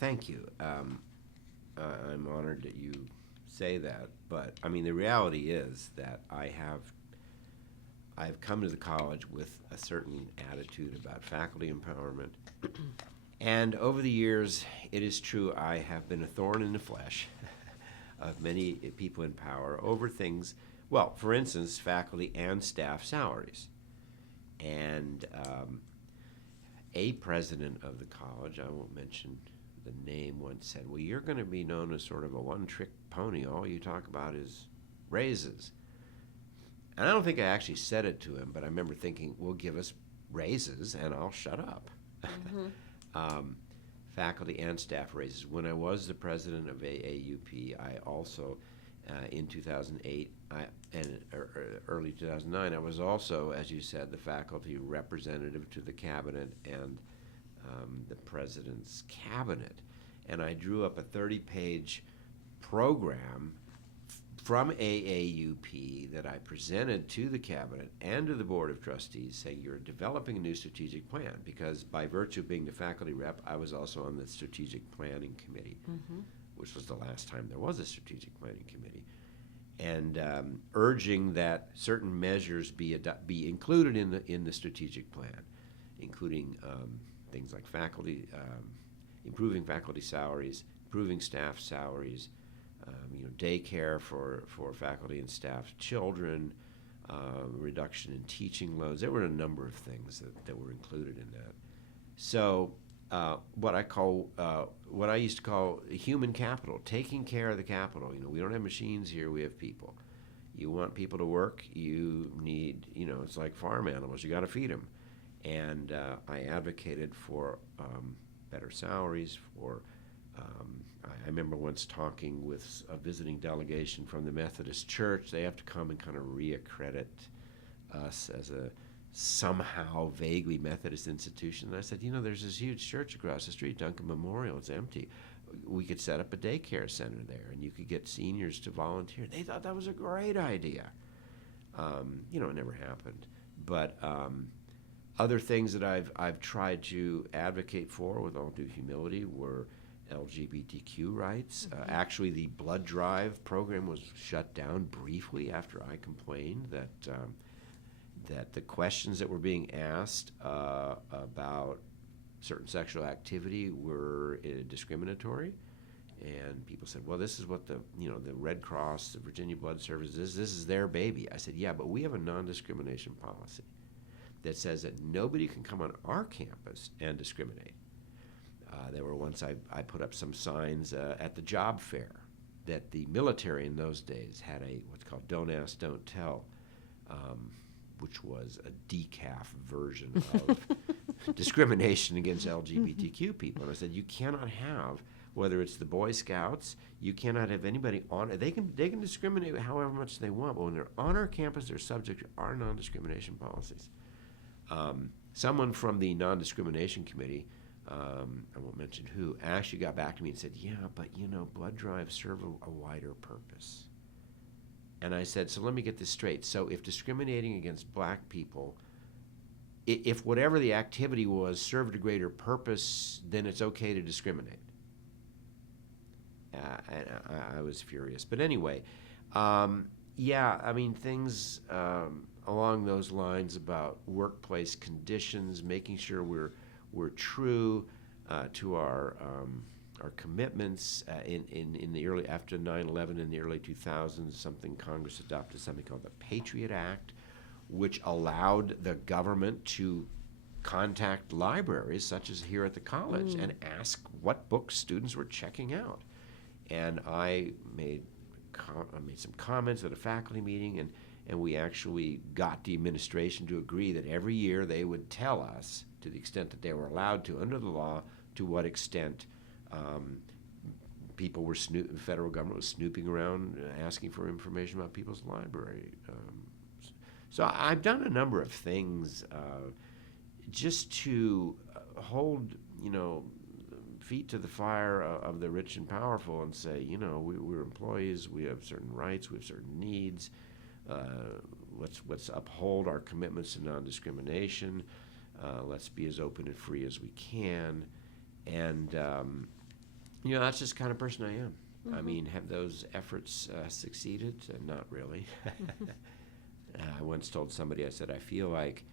thank you. I'm honored that you say that, but I mean, the reality is that I've come to the college with a certain attitude about faculty empowerment. And over the years, it is true, I have been a thorn in the flesh of many people in power over things, well, for instance, faculty and staff salaries. And a president of the college, I won't mention the name, once said, well, you're going to be known as sort of a one-trick pony. All you talk about is raises. And I don't think I actually said it to him, but I remember thinking, well, give us raises and I'll shut up. Faculty and staff raises. When I was the president of AAUP, I also, in 2008 and early 2009, I was also, as you said, the faculty representative to the cabinet and the president's cabinet. And I drew up a 30-page program from AAUP that I presented to the cabinet and to the board of trustees, saying you're developing a new strategic plan, because by virtue of being the faculty rep, I was also on the strategic planning committee, which was the last time there was a strategic planning committee, and urging that certain measures be included in the strategic plan, including things like faculty, improving faculty salaries, improving staff salaries, daycare for faculty and staff children, reduction in teaching loads. There were a number of things that were included in that. So what I used to call human capital, taking care of the capital. We don't have machines here, we have people. You want people to work, you need, it's like farm animals, you got to feed them. And I advocated for better salaries, for I remember once talking with a visiting delegation from the Methodist Church. They have to come and kind of reaccredit us as a somehow vaguely Methodist institution. And I said, there's this huge church across the street, Duncan Memorial. It's empty. We could set up a daycare center there, and you could get seniors to volunteer. They thought that was a great idea. It never happened. But other things that I've tried to advocate for, with all due humility, were LGBTQ rights. Actually, the blood drive program was shut down briefly after I complained that the questions that were being asked about certain sexual activity were discriminatory, And people said, well, this is what the Red Cross, the Virginia Blood Service, this is their baby. I said, yeah, but we have a non-discrimination policy that says that nobody can come on our campus and discriminate. There were once I put up some signs at the job fair that the military in those days had what's called Don't Ask, Don't Tell, which was a decaf version of discrimination against LGBTQ people. And I said, you cannot have, whether it's the Boy Scouts, you cannot have anybody on it. They can discriminate however much they want, but when they're on our campus, they're subject to our non-discrimination policies. Someone from the non-discrimination committee, I won't mention who, actually got back to me and said, yeah, but blood drives serve a wider purpose. And I said, so let me get this straight. So if discriminating against black people, if whatever the activity was served a greater purpose, then it's okay to discriminate. I was furious. But anyway, things along those lines about workplace conditions, making sure we're true to our commitments in the early, after 9/11 in the early 2000s, Congress adopted something called the Patriot Act, which allowed the government to contact libraries, such as here at the college, and ask what books students were checking out. And I made some comments at a faculty meeting, and we actually got the administration to agree that every year they would tell us, to the extent that they were allowed to under the law, to what extent people were the federal government was snooping around, asking for information about people's library. So I've done a number of things just to hold, feet to the fire of the rich and powerful and say, we're employees, we have certain rights, we have certain needs. Let's uphold our commitments to non-discrimination. Let's be as open and free as we can. And, that's just the kind of person I am. Mm-hmm. I mean, have those efforts succeeded? Not really. I once told somebody, I said, I feel like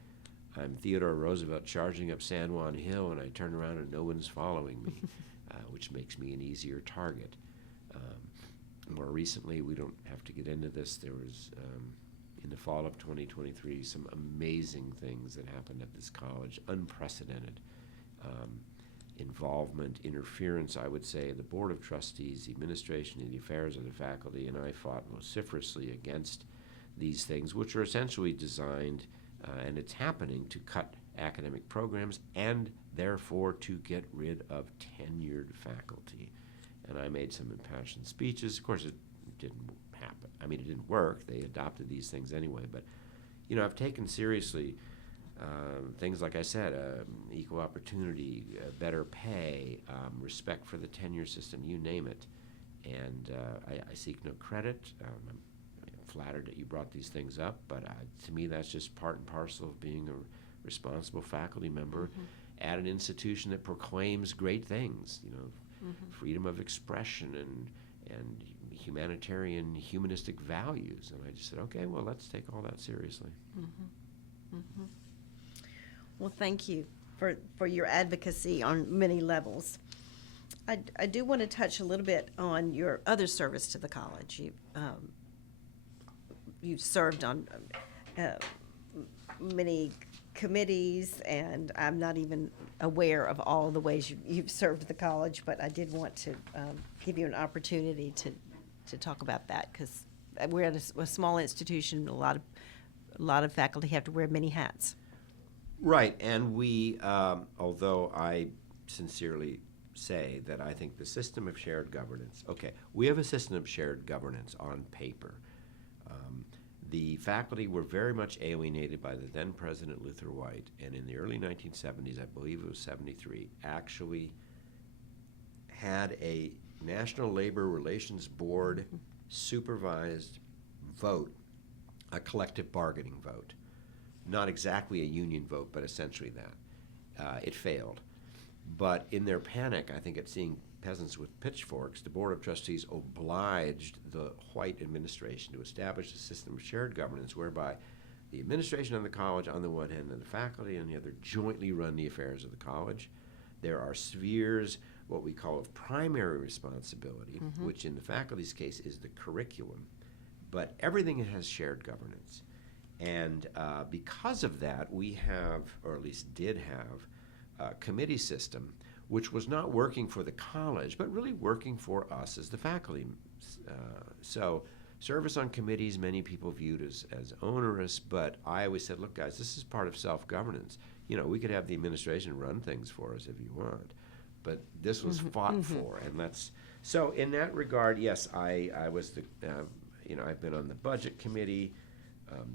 I'm Theodore Roosevelt charging up San Juan Hill, and I turn around and no one's following me, which makes me an easier target. More recently, we don't have to get into this, there was, in the fall of 2023, some amazing things that happened at this college, unprecedented involvement, interference, I would say. The Board of Trustees, the administration, and the affairs of the faculty, and I fought vociferously against these things, which are essentially designed, and it's happening, to cut academic programs and therefore to get rid of tenured faculty. And I made some impassioned speeches. Of course, it didn't happen. I mean, it didn't work. They adopted these things anyway. But, I've taken seriously things like I said, equal opportunity, better pay, respect for the tenure system, you name it. And I seek no credit. I'm flattered that you brought these things up, but to me that's just part and parcel of being a responsible faculty member at an institution that proclaims great things, freedom of expression and humanitarian, humanistic values. And I just said, okay, well, let's take all that seriously. Well, thank you for your advocacy on many levels. I do want to touch a little bit on your other service to the college. You've served on many committees, and I'm not even aware of all the ways you've served the college, but I did want to give you an opportunity to talk about that, because we're at a small institution. A lot of faculty have to wear many hats. Right, and we, although I sincerely say that I think the system of shared governance, we have a system of shared governance on paper. The faculty were very much alienated by the then President Luther Wright, and in the early 1970s, I believe it was 73, actually had a National Labor Relations Board supervised vote, a collective bargaining vote. Not exactly a union vote, but essentially that. It failed. But in their panic, I think, at seeing peasants with pitchforks, the Board of Trustees obliged the White administration to establish a system of shared governance whereby the administration of the college on the one hand and the faculty on the other jointly run the affairs of the college. There are spheres what we call of primary responsibility, which in the faculty's case is the curriculum, but everything has shared governance. And because of that, we have, or at least did have, a committee system which was not working for the college, but really working for us as the faculty. So service on committees, many people viewed as onerous, but I always said, look, guys, this is part of self-governance. You know, we could have the administration run things for us if you want, but this was fought for, and so in that regard, yes, I was the, I've been on the budget committee,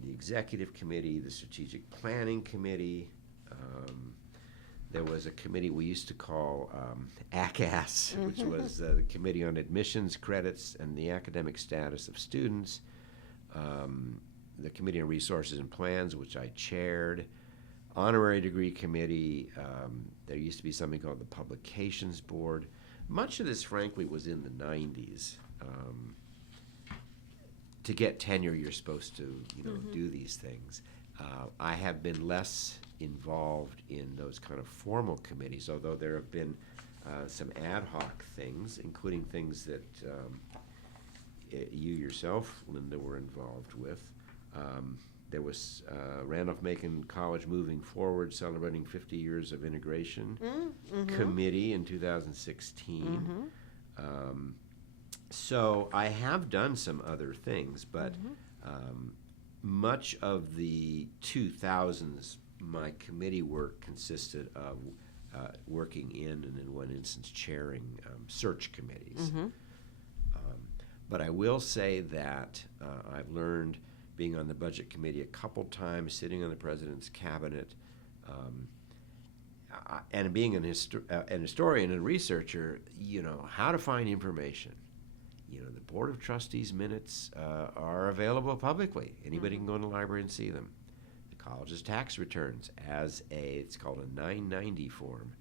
the executive committee, the strategic planning committee. There was a committee we used to call ACAS, which was the Committee on Admissions, Credits, and the Academic Status of Students. The Committee on Resources and Plans, which I chaired. Honorary Degree Committee. There used to be something called the Publications Board. Much of this, frankly, was in the 90s. To get tenure, you're supposed to, do these things. I have been less involved in those kind of formal committees, although there have been some ad hoc things, including things that you yourself, Lynda, were involved with. There was Randolph-Macon College Moving Forward, celebrating 50 years of integration committee in 2016. So I have done some other things, but much of the 2000s, my committee work consisted of working in, and in one instance, chairing search committees. But I will say that I've learned, being on the budget committee a couple times, sitting on the president's cabinet, and being an historian and researcher, how to find information. The Board of Trustees minutes are available publicly. Anybody can go in the library and see them. The college's tax returns it's called a 990 form,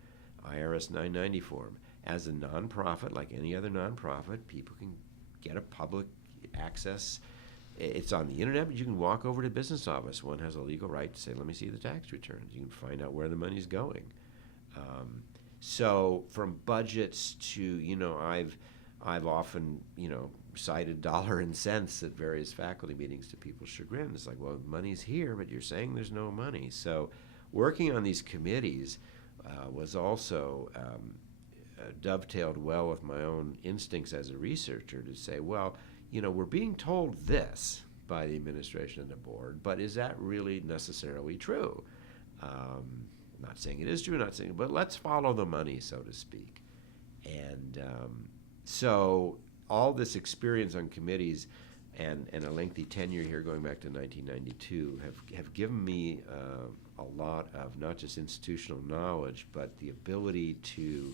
IRS 990 form. As a nonprofit, like any other nonprofit, people can get a public access. It's on the internet, but you can walk over to the business office. One has a legal right to say, let me see the tax returns. You can find out where the money's going. So from budgets to, I've often, cited dollar and cents at various faculty meetings to people's chagrin. It's like, well, money's here, but you're saying there's no money. So working on these committees was also dovetailed well with my own instincts as a researcher to say, well, we're being told this by the administration and the board, but is that really necessarily true? Not saying it is true, but let's follow the money, so to speak. And so all this experience on committees and a lengthy tenure here going back to 1992 have given me a lot of not just institutional knowledge, but the ability to,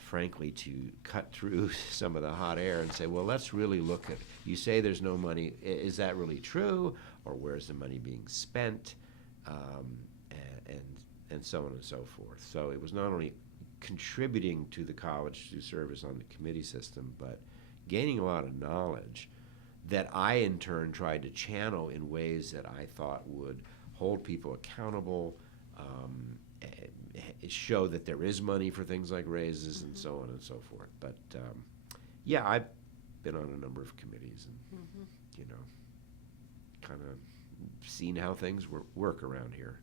frankly, to cut through some of the hot air and say, well, let's really look at, you say there's no money, is that really true? Or where's the money being spent? And so on and so forth. So it was not only contributing to the college through service on the committee system, but gaining a lot of knowledge that I in turn tried to channel in ways that I thought would hold people accountable, show that there is money for things like raises and so on and so forth. But yeah, I've been on a number of committees and kind of seen how things work around here.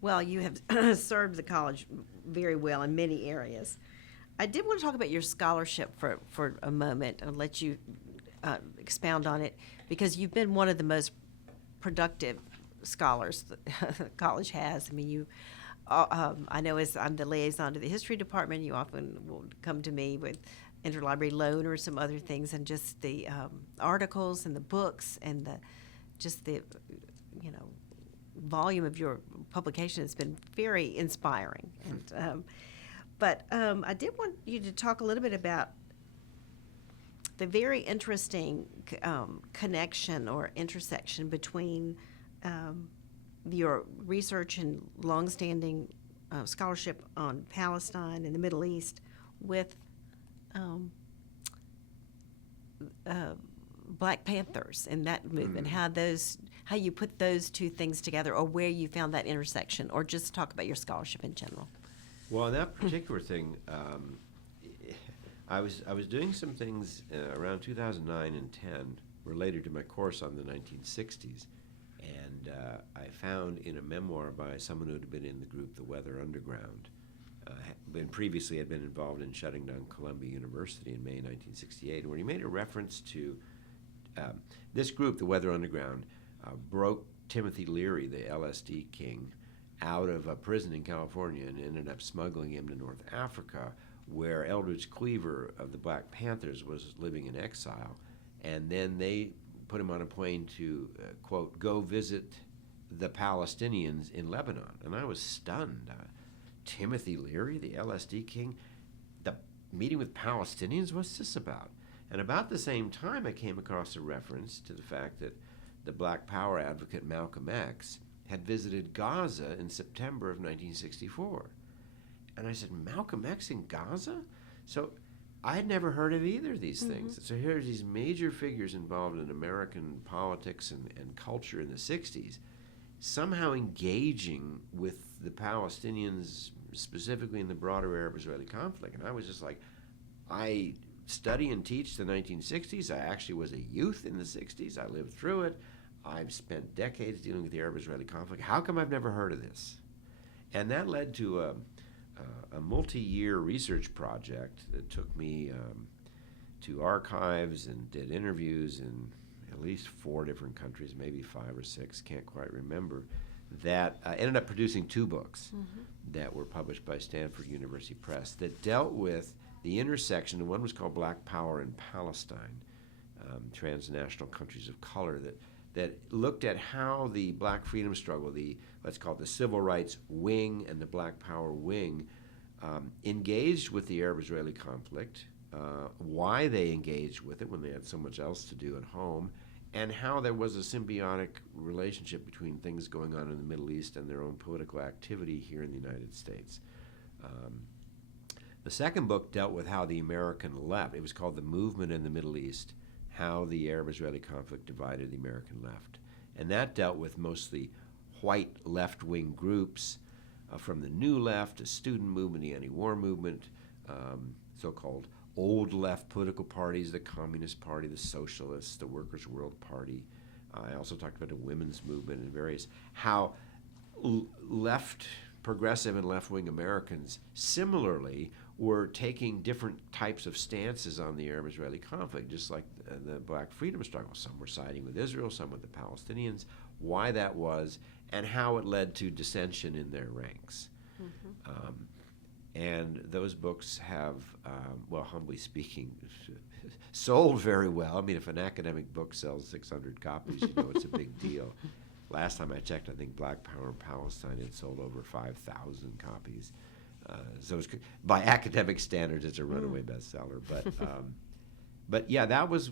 Well, you have served the college very well in many areas. I did want to talk about your scholarship for a moment and let you expound on it, because you've been one of the most productive scholars the college has. I mean, I know as I'm the liaison to the history department, you often will come to me with interlibrary loan or some other things, and just the articles and the books and the volume of your publication has been very inspiring. And but I did want you to talk a little bit about the very interesting connection or intersection between your research and longstanding scholarship on Palestine and the Middle East with Black Panthers and that movement, how you put those two things together, or where you found that intersection, or just talk about your scholarship in general. Well, in that particular thing, I was doing some things around 2009 and 10 related to my course on the 1960s, and I found in a memoir by someone who had been in the group, the Weather Underground, and previously had been involved in shutting down Columbia University in May 1968, and when he made a reference to this group, the Weather Underground, broke Timothy Leary, the LSD king, out of a prison in California and ended up smuggling him to North Africa, where Eldridge Cleaver of the Black Panthers was living in exile. And then they put him on a plane to, quote, go visit the Palestinians in Lebanon. And I was stunned. Timothy Leary, the LSD king, the meeting with Palestinians? What's this about? And about the same time, I came across a reference to the fact that the Black Power advocate Malcolm X had visited Gaza in September of 1964. And I said, Malcolm X in Gaza? So I had never heard of either of these things. So here's these major figures involved in American politics and culture in the 60s, somehow engaging with the Palestinians, specifically in the broader Arab-Israeli conflict. And I was just like, I study and teach the 1960s. I actually was a youth in the 60s. I lived through it. I've spent decades dealing with the Arab-Israeli conflict. How come I've never heard of this? And that led to a multi-year research project that took me to archives and did interviews in at least 4 different countries, maybe 5 or 6, can't quite remember, that ended up producing 2 books that were published by Stanford University Press that dealt with the intersection, and one was called Black Power in Palestine, transnational countries of color, that looked at how the black freedom struggle, let's call it the civil rights wing and the Black Power wing, engaged with the Arab-Israeli conflict, why they engaged with it when they had so much else to do at home, and how there was a symbiotic relationship between things going on in the Middle East and their own political activity here in the United States. The second book dealt with how the American left, it was called The Movement in the Middle East, how the Arab-Israeli conflict divided the American left. And that dealt with mostly white left-wing groups, from the New Left, the student movement, the anti-war movement, so-called old left political parties, the Communist Party, the Socialists, the Workers' World Party. I also talked about the women's movement and various, how left, progressive and left-wing Americans similarly were taking different types of stances on the Arab-Israeli conflict, just like the black freedom struggle. Some were siding with Israel, some with the Palestinians, why that was, and how it led to dissension in their ranks. And those books have, well, humbly speaking, sold very well. I mean, if an academic book sells 600 copies, you know it's a big deal. Last time I checked, I think Black Power in Palestine had sold over 5,000 copies. So it's, by academic standards, it's a runaway bestseller. But yeah, that was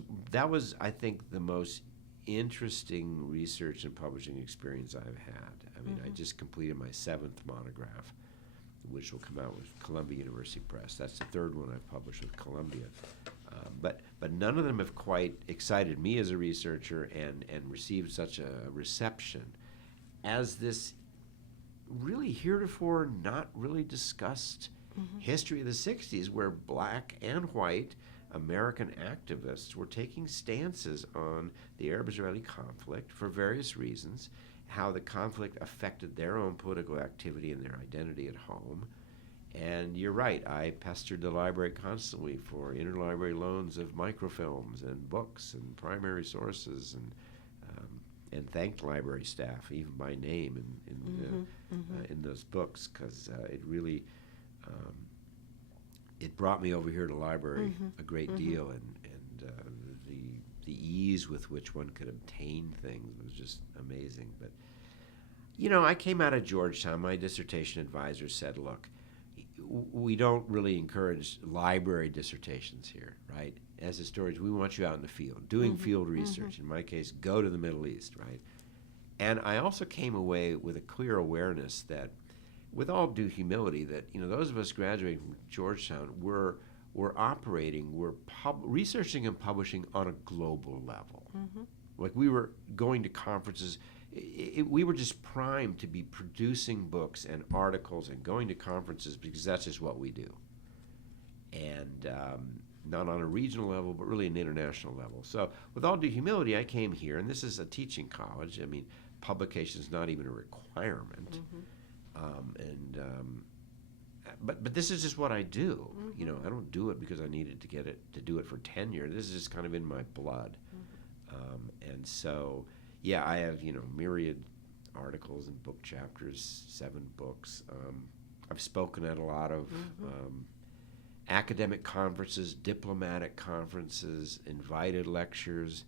I think the most interesting research and publishing experience I've had. I mean, I just completed my 7th monograph, which will come out with Columbia University Press. That's the 3rd one I've published with Columbia. But none of them have quite excited me as a researcher and received such a reception as this really heretofore not really discussed history of the 60s, where black and white American activists were taking stances on the Arab-Israeli conflict for various reasons, how the conflict affected their own political activity and their identity at home. And you're right, I pestered the library constantly for interlibrary loans of microfilms and books and primary sources, and thanked library staff, even by name, in those books, because it really it brought me over here to the library a great deal, and the ease with which one could obtain things was just amazing. But you know, I came out of Georgetown. My dissertation advisor said, "Look, we don't really encourage library dissertations here, right? As historians, we want you out in the field, doing field research. In my case, go to the Middle East, right?" And I also came away with a clear awareness that, with all due humility, that those of us graduating from Georgetown were researching and publishing on a global level. Like, we were going to conferences we were just primed to be producing books and articles and going to conferences because that's just what we do. And not on a regional level, but really an international level. So with all due humility, I came here, and this is a teaching college. I mean, publication is not even a requirement. But this is just what I do. You know, I don't do it because I needed to do it for tenure. This is just kind of in my blood. And so, yeah, I have, myriad articles and book chapters, 7 books. I've spoken at a lot of academic conferences, diplomatic conferences, invited lectures.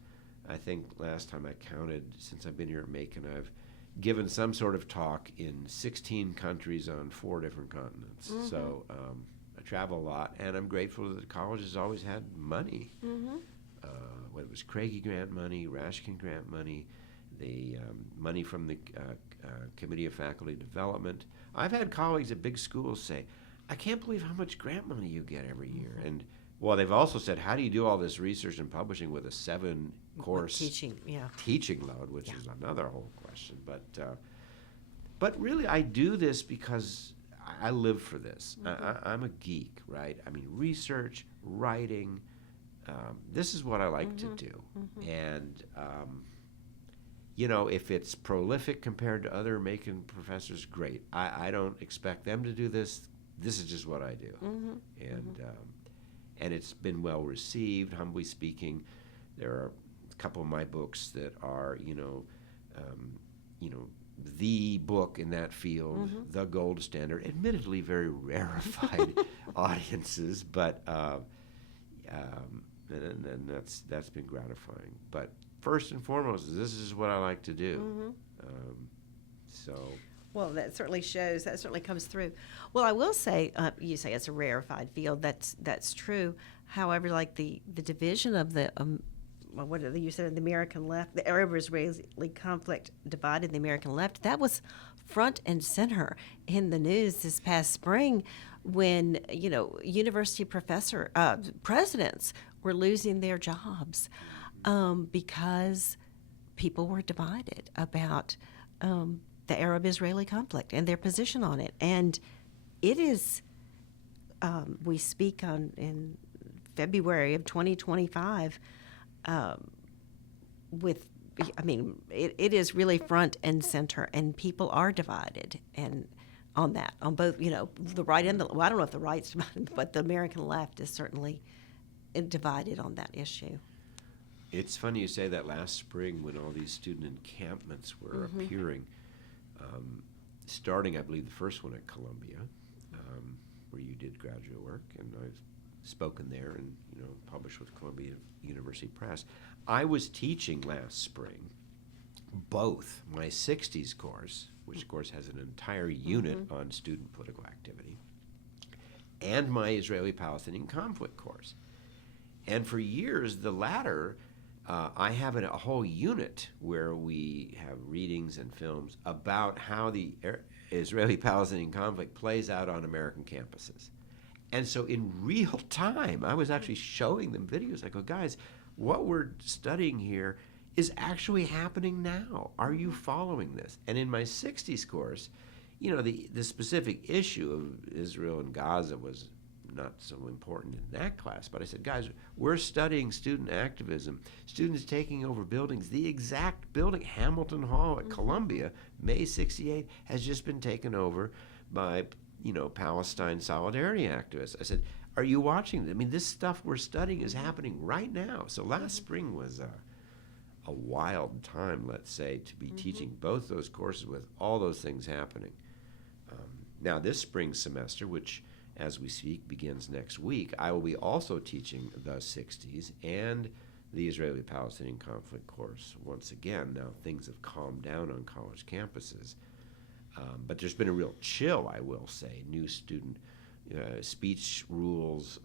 I think last time I counted, since I've been here at Macon, I've given some sort of talk in 16 countries on 4 different continents. So I travel a lot, and I'm grateful that the college has always had money. Whether it was Craigie grant money, Rashkin grant money, the money from the Committee of Faculty Development. I've had colleagues at big schools say, I can't believe how much grant money you get every year. And well, they've also said, how do you do all this research and publishing with a 7-course teaching load, which is another whole question. But really, I do this because I live for this. I'm a geek, right? I mean, research, writing, this is what I like to do. And, if it's prolific compared to other Macon professors, great. I don't expect them to do this. This is just what I do. And it's been well received, humbly speaking. There are a couple of my books that are, the book in that field, the gold standard. Admittedly, very rarefied audiences, but and that's been gratifying. But first and foremost, this is what I like to do. Well, that certainly shows. That certainly comes through. Well, I will say, you say it's a rarefied field. That's true. However, like the division of the what you said, the American left, the Arab-Israeli conflict divided the American left. That was front and center in the news this past spring, when university presidents were losing their jobs because people were divided about the Arab-Israeli conflict and their position on it. And it is, we speak in February of 2025 it is really front and center, and people are divided and on that, on both, the right and I don't know if the right's divided, but the American left is certainly divided on that issue. It's funny you say that. Last spring, when all these student encampments were appearing, starting, I believe, the first one at Columbia, where you did graduate work, and I've spoken there and published with Columbia University Press. I was teaching last spring both my 60s course, which of course has an entire unit on student political activity, and my Israeli-Palestinian conflict course. And for years, the latter, I have a whole unit where we have readings and films about how the Israeli-Palestinian conflict plays out on American campuses. And so in real time, I was actually showing them videos. I go, guys, what we're studying here is actually happening now. Are you following this? And in my 60s course, the specific issue of Israel and Gaza was not so important in that class, but I said, guys, we're studying student activism, students taking over buildings. The exact building, Hamilton Hall at Columbia, May 68, has just been taken over by, Palestine solidarity activists. I said, are you watching? I mean, this stuff we're studying is happening right now. So last spring was a wild time, let's say, to be teaching both those courses with all those things happening. Now, this spring semester, which as we speak begins next week, I will be also teaching the 60s and the Israeli-Palestinian conflict course once again. Now, things have calmed down on college campuses, but there's been a real chill, I will say. New student speech rules,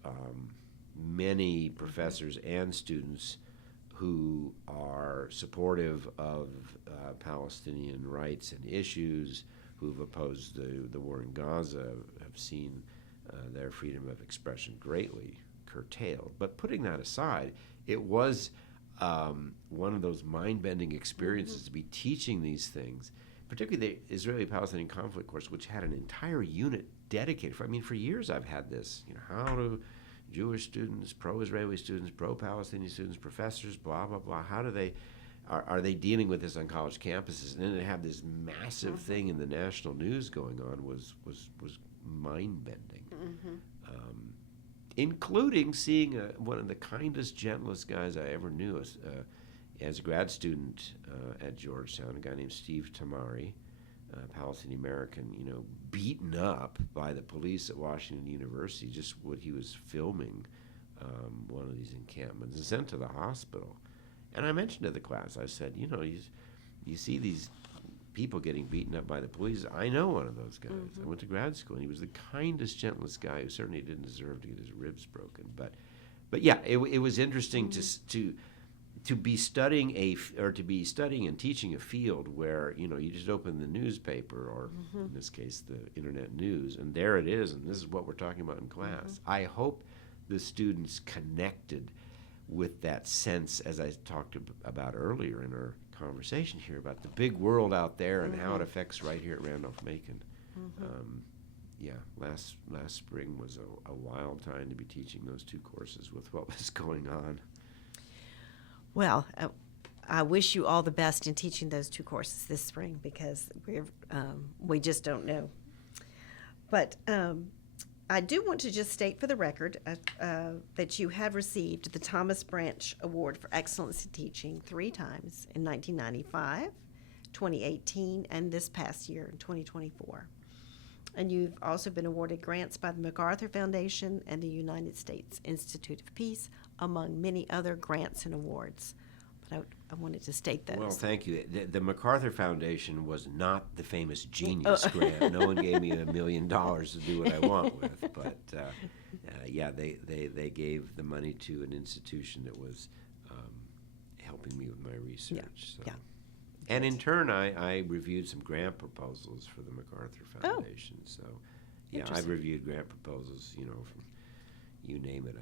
many professors and students who are supportive of Palestinian rights and issues, who've opposed the war in Gaza, have seen their freedom of expression greatly curtailed. But putting that aside, it was one of those mind-bending experiences to be teaching these things, particularly the Israeli-Palestinian conflict course, which had an entire unit dedicated for. I mean, for years I've had this. How do Jewish students, pro-Israeli students, pro-Palestinian students, professors, blah blah blah? How do they? Are they dealing with this on college campuses? And then to have this massive thing in the national news going on was mind-bending. Including seeing one of the kindest, gentlest guys I ever knew as a grad student at Georgetown, a guy named Steve Tamari, Palestinian American, beaten up by the police at Washington University, just what he was filming one of these encampments, and sent to the hospital. And I mentioned to the class, I said, you see these people getting beaten up by the police. I know one of those guys. I went to grad school, and he was the kindest, gentlest guy who certainly didn't deserve to get his ribs broken. But yeah, it was interesting to be studying and teaching a field where you just open the newspaper, or in this case the internet news, and there it is, and this is what we're talking about in class. I hope the students connected with that sense, as I talked about earlier in our conversation here, about the big world out there and how it affects right here at Randolph-Macon. Last spring was a wild time to be teaching those two courses with what was going on. Well, I wish you all the best in teaching those two courses this spring, because we just don't know. But I do want to just state for the record that you have received the Thomas Branch Award for Excellence in Teaching 3 times, in 1995, 2018, and this past year in 2024. And you've also been awarded grants by the MacArthur Foundation and the United States Institute of Peace, among many other grants and awards. But I wanted to state those. Well, thank you. The MacArthur Foundation was not the famous genius grant. No one gave me $1 million to do what I want with. But they gave the money to an institution that was helping me with my research. Yeah. And in turn, I reviewed some grant proposals for the MacArthur Foundation. So, I've reviewed grant proposals, from you name it.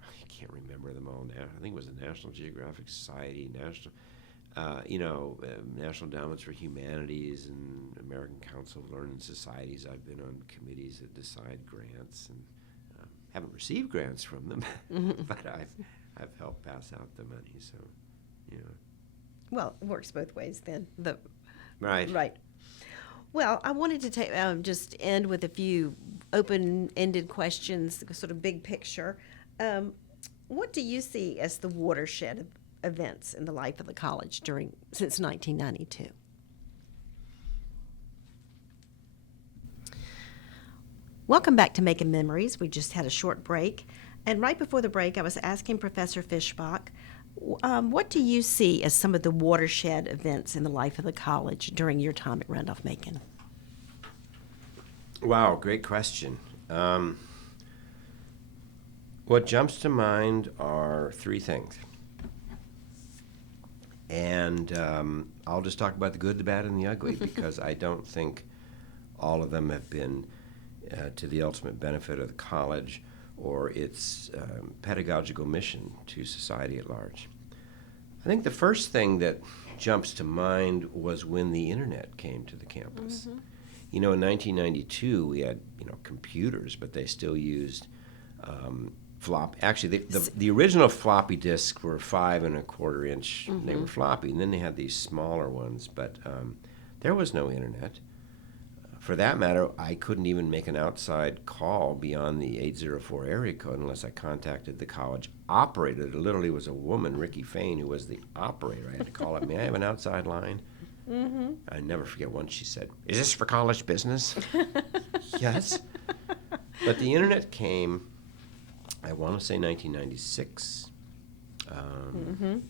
I can't remember them all now. I think it was the National Geographic Society, National Endowments for Humanities, and American Council of Learning Societies. I've been on committees that decide grants, and haven't received grants from them, but I've helped pass out the money. So, Well, it works both ways then. Right. Well, I wanted to just end with a few open-ended questions, sort of big picture. What do you see as the watershed of events in the life of the college since 1992? Welcome back to Making Memories. We just had a short break. And right before the break, I was asking Professor Fischbach, what do you see as some of the watershed events in the life of the college during your time at Randolph-Macon? Wow, great question. What jumps to mind are 3 things. And I'll just talk about the good, the bad, and the ugly, because I don't think all of them have been to the ultimate benefit of the college or its pedagogical mission to society at large. I think the first thing that jumps to mind was when the internet came to the campus. In 1992, we had computers, but they still used Actually, the original floppy disks were 5 1/4 inch. They were floppy, and then they had these smaller ones. But there was no internet. For that matter, I couldn't even make an outside call beyond the 804 area code unless I contacted the college operator. There literally was a woman, Ricky Fain, who was the operator. I had to call up, may I have an outside line? I never forget once she said, "Is this for college business?" Yes. But the internet came, I want to say 1996,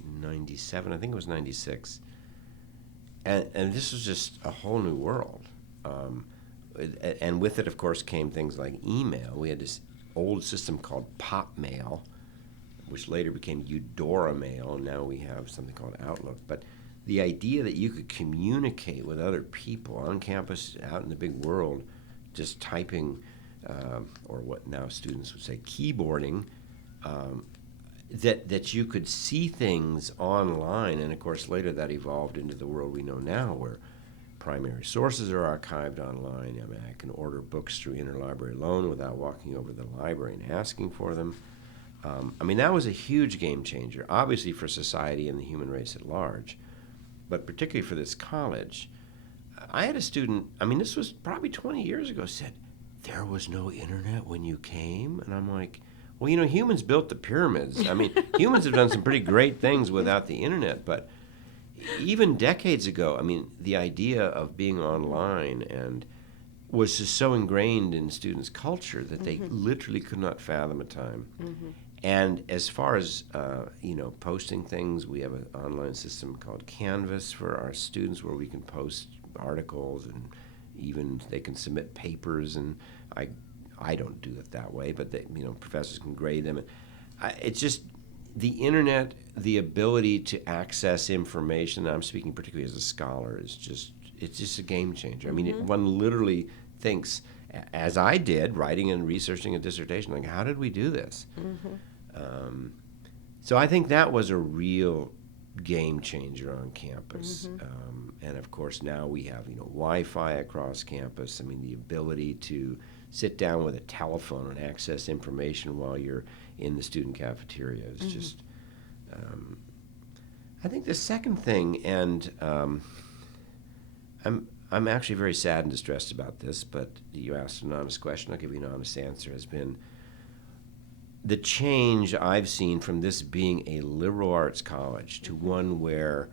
97, I think it was 96. And this was just a whole new world. And with it, of course, came things like email. We had this old system called Pop Mail, which later became Eudora Mail, and now we have something called Outlook. But the idea that you could communicate with other people on campus, out in the big world, just typing, or what now students would say keyboarding, that you could see things online, and of course later that evolved into the world we know now, where primary sources are archived online. I mean, I can order books through interlibrary loan without walking over to the library and asking for them. I mean, that was a huge game changer, obviously for society and the human race at large, but particularly for this college. I had a student, I mean, this was probably 20 years ago, said, there was no internet when you came? And I'm like, well, humans built the pyramids. I mean, humans have done some pretty great things without the internet, but even decades ago, I mean, the idea of being online and was just so ingrained in students' culture that they literally could not fathom a time. And as far as posting things, we have an online system called Canvas for our students where we can post articles, and even they can submit papers. And I don't do it that way, but professors can grade them. It's just the internet, the ability to access information. I'm speaking particularly as a scholar. It's just a game changer. I mean, one literally thinks, as I did, writing and researching a dissertation, like, how did we do this? So I think that was a real game changer on campus. And of course, now we have Wi-Fi across campus. I mean, the ability to sit down with a telephone and access information while you're in the student cafeteria is just. I think the second thing, and I'm actually very sad and distressed about this, but you asked an honest question, I'll give you an honest answer, has been the change I've seen from this being a liberal arts college to one where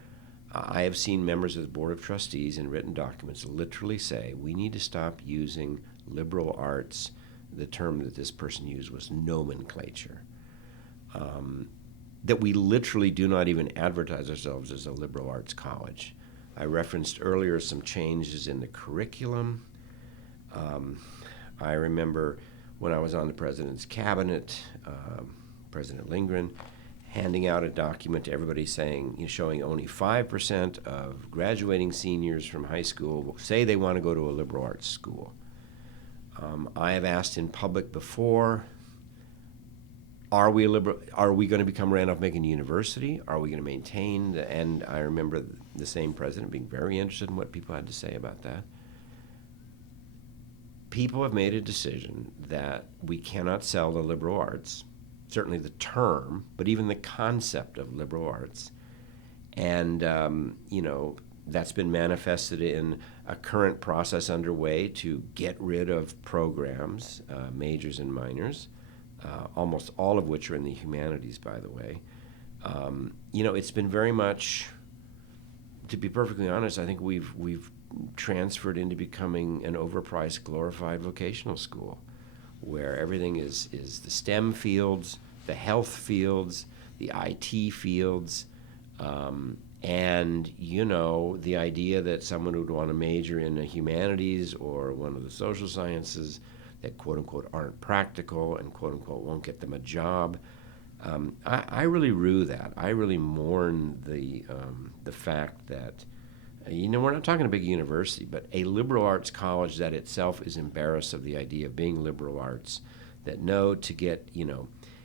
I have seen members of the Board of Trustees in written documents literally say, we need to stop using liberal arts. The term that this person used was nomenclature. That we literally do not even advertise ourselves as a liberal arts college. I referenced earlier some changes in the curriculum. I remember when I was on the president's cabinet, President Lindgren, handing out a document to everybody saying, showing only 5% of graduating seniors from high school say they want to go to a liberal arts school. I have asked in public before, are we going to become Randolph-Macon University? Are we going to maintain and I remember the same president being very interested in what people had to say about that. People have made a decision that we cannot sell the liberal arts, certainly the term, but even the concept of liberal arts. And, that's been manifested in a current process underway to get rid of programs, majors and minors, almost all of which are in the humanities, by the way. It's been very much, to be perfectly honest, I think we've transferred into becoming an overpriced, glorified vocational school where everything is the STEM fields, the health fields, the IT fields, and, the idea that someone would want to major in the humanities or one of the social sciences that, quote-unquote, aren't practical and, quote-unquote, won't get them a job. I really rue that. I really mourn the fact that, we're not talking a big university, but a liberal arts college that itself is embarrassed of the idea of being liberal arts, that know to get,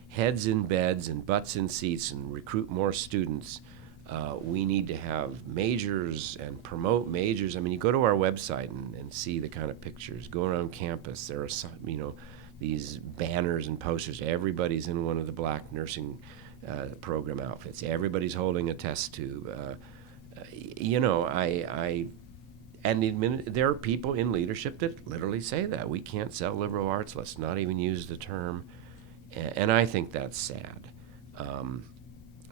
heads in beds and butts in seats and recruit more students, we need to have majors and promote majors. I mean, you go to our website and see the kind of pictures. Go around campus. There are, these banners and posters. Everybody's in one of the black nursing program outfits. Everybody's holding a test tube. There are people in leadership that literally say that. We can't sell liberal arts. Let's not even use the term. And I think that's sad.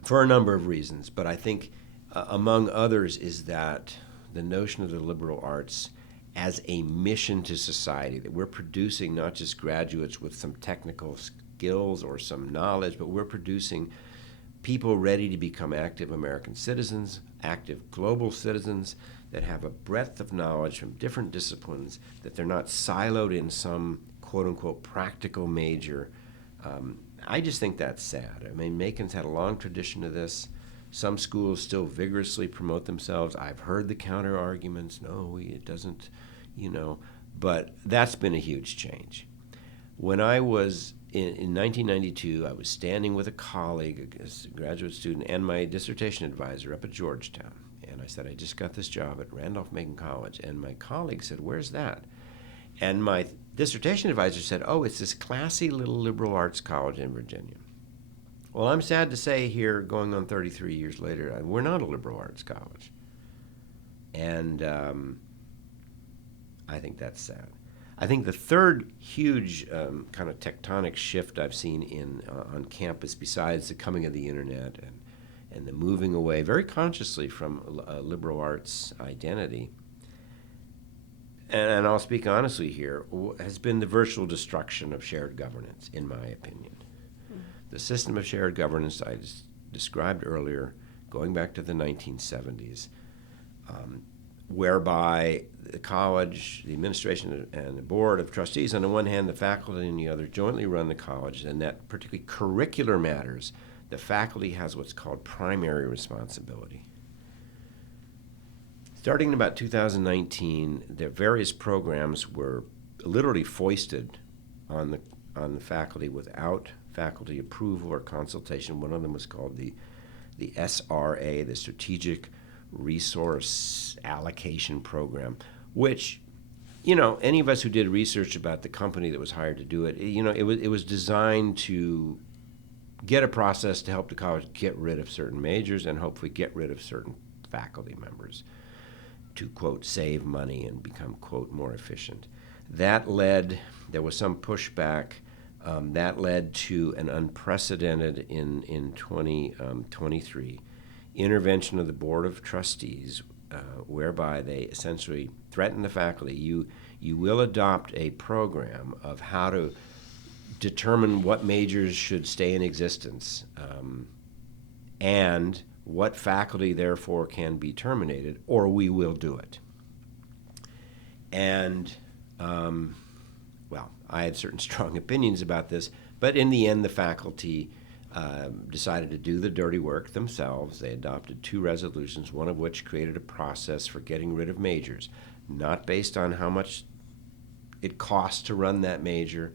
For a number of reasons, but I think among others is that the notion of the liberal arts as a mission to society, that we're producing not just graduates with some technical skills or some knowledge, but we're producing people ready to become active American citizens, active global citizens that have a breadth of knowledge from different disciplines, that they're not siloed in some quote-unquote practical major. I just think that's sad. I mean, Macon's had a long tradition of this. Some schools still vigorously promote themselves. I've heard the counter arguments. No, it doesn't, but that's been a huge change. When I was in 1992, I was standing with a colleague, a graduate student, and my dissertation advisor up at Georgetown. And I said, I just got this job at Randolph-Macon College. And my colleague said, where's that? And my dissertation advisor said, oh, it's this classy little liberal arts college in Virginia. Well, I'm sad to say here, going on 33 years later, we're not a liberal arts college. And I think that's sad. I think the third huge kind of tectonic shift I've seen on campus, besides the coming of the internet and the moving away very consciously from a liberal arts identity, and I'll speak honestly here, has been the virtual destruction of shared governance, in my opinion. Mm-hmm. The system of shared governance I described earlier, going back to the 1970s, whereby the college, the administration, and the board of trustees, on the one hand, the faculty on the other, jointly run the college, and that particularly curricular matters, the faculty has what's called primary responsibility. Starting in about 2019, the various programs were literally foisted on the faculty without faculty approval or consultation. One of them was called the SRA, the Strategic Resource Allocation Program, which, any of us who did research about the company that was hired to do it, it was designed to get a process to help the college get rid of certain majors and hopefully get rid of certain faculty members to, quote, save money and become, quote, more efficient. There was some pushback. That led to an unprecedented, in 2023, intervention of the Board of Trustees, whereby they essentially threatened the faculty, you will adopt a program of how to determine what majors should stay in existence, and what faculty, therefore, can be terminated, or we will do it. And, I had certain strong opinions about this, but in the end, the faculty decided to do the dirty work themselves. They adopted 2 resolutions, one of which created a process for getting rid of majors, not based on how much it costs to run that major.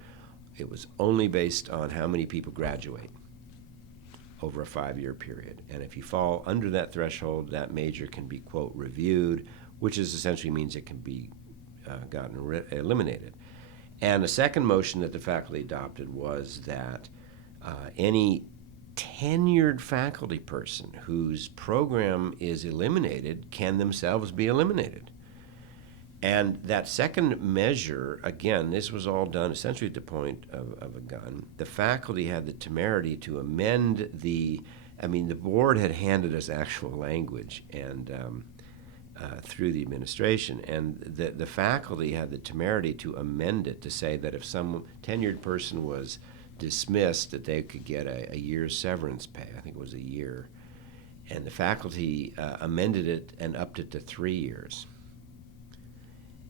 It was only based on how many people graduate over a 5-year period. And if you fall under that threshold, that major can be, quote, reviewed, which essentially means it can be eliminated. And the second motion that the faculty adopted was that any tenured faculty person whose program is eliminated can themselves be eliminated. And that second measure, again, this was all done essentially at the point of a gun. The faculty had the temerity to amend the board had handed us actual language and through the administration, and the faculty had the temerity to amend it to say that if some tenured person was dismissed, that they could get a year's severance pay. I think it was a year. And the faculty amended it and upped it to 3 years.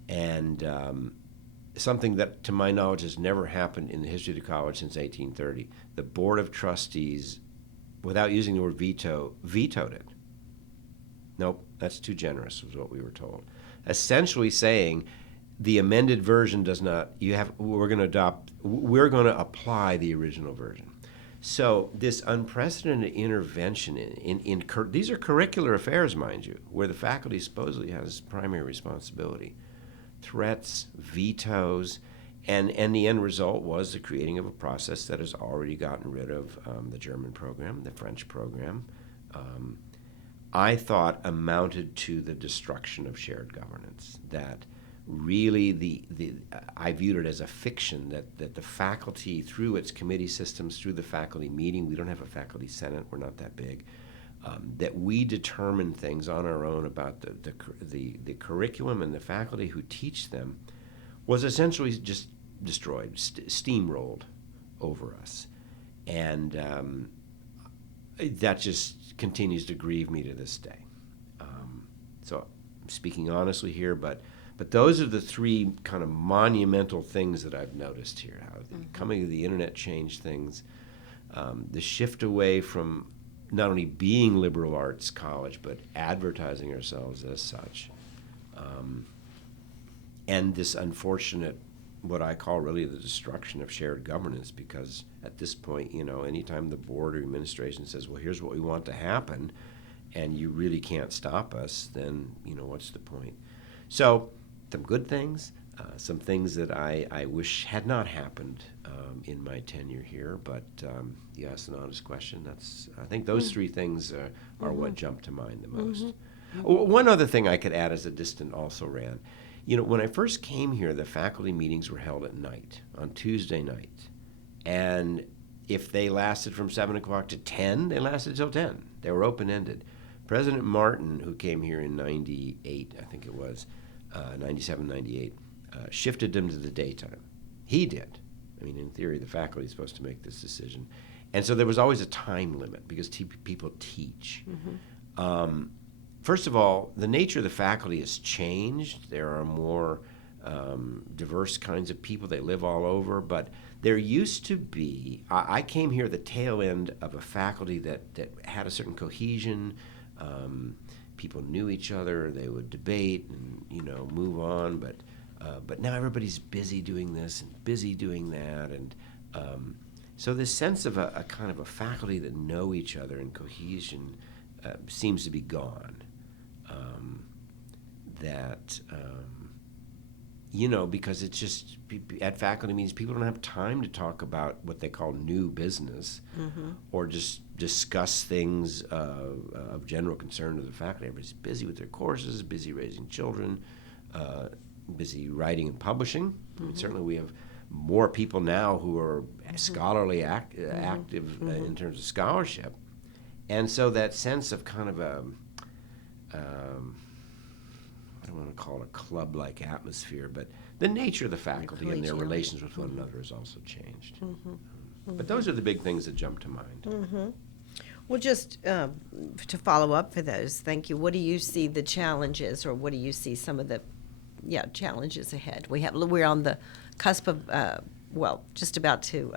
And something that, to my knowledge, has never happened in the history of the college since 1830. The Board of Trustees, without using the word veto, vetoed it. Nope, that's too generous, was what we were told. Essentially saying the amended version does not, we're going to apply the original version. So this unprecedented intervention in these are curricular affairs, mind you, where the faculty supposedly has primary responsibility. Threats, vetoes, and the end result was the creating of a process that has already gotten rid of the German program, the French program. I thought amounted to the destruction of shared governance. That really I viewed it as a fiction that the faculty, through its committee systems, through the faculty meeting, we don't have a faculty senate, we're not that big, that we determine things on our own about the curriculum, and the faculty who teach them was essentially just destroyed, steamrolled over us. And that just continues to grieve me to this day. So I'm speaking honestly here, but those are the 3 kind of monumental things that I've noticed here. How the coming of the internet changed things, the shift away from not only being liberal arts college, but advertising ourselves as such, and this unfortunate what I call really the destruction of shared governance, because at this point, anytime the board or administration says, well, here's what we want to happen, and you really can't stop us, then, what's the point? So, some good things, some things that I wish had not happened in my tenure here, but you asked an honest question. I think those three things are what jump to mind the most. One other thing I could add as a distant also ran. When I first came here, the faculty meetings were held at night, on Tuesday night. And if they lasted from 7 o'clock to 10, they lasted till 10. They were open-ended. President Martin, who came here in 98, I think it was, 97, 98, shifted them to the daytime. He did. I mean, in theory, the faculty is supposed to make this decision. And so there was always a time limit because people teach. First of all, the nature of the faculty has changed. There are more diverse kinds of people. They live all over. But there used to be, I came here at the tail end of a faculty that had a certain cohesion. People knew each other. They would debate and, move on. But now everybody's busy doing this and busy doing that. And so this sense of a kind of a faculty that know each other and cohesion seems to be gone. Because it's just, at faculty meetings, people don't have time to talk about what they call new business or just discuss things of general concern to the faculty. Everybody's busy with their courses, busy raising children, busy writing and publishing. I mean, certainly we have more people now who are scholarly active in terms of scholarship. And so that sense of kind of I don't want to call it a club-like atmosphere, but the nature of the faculty and their relations with one another has also changed. But those are the big things that jump to mind. Well, just to follow up for those, thank you. What do you see the challenges, or what do you see some of the challenges ahead? We're on the cusp of just about to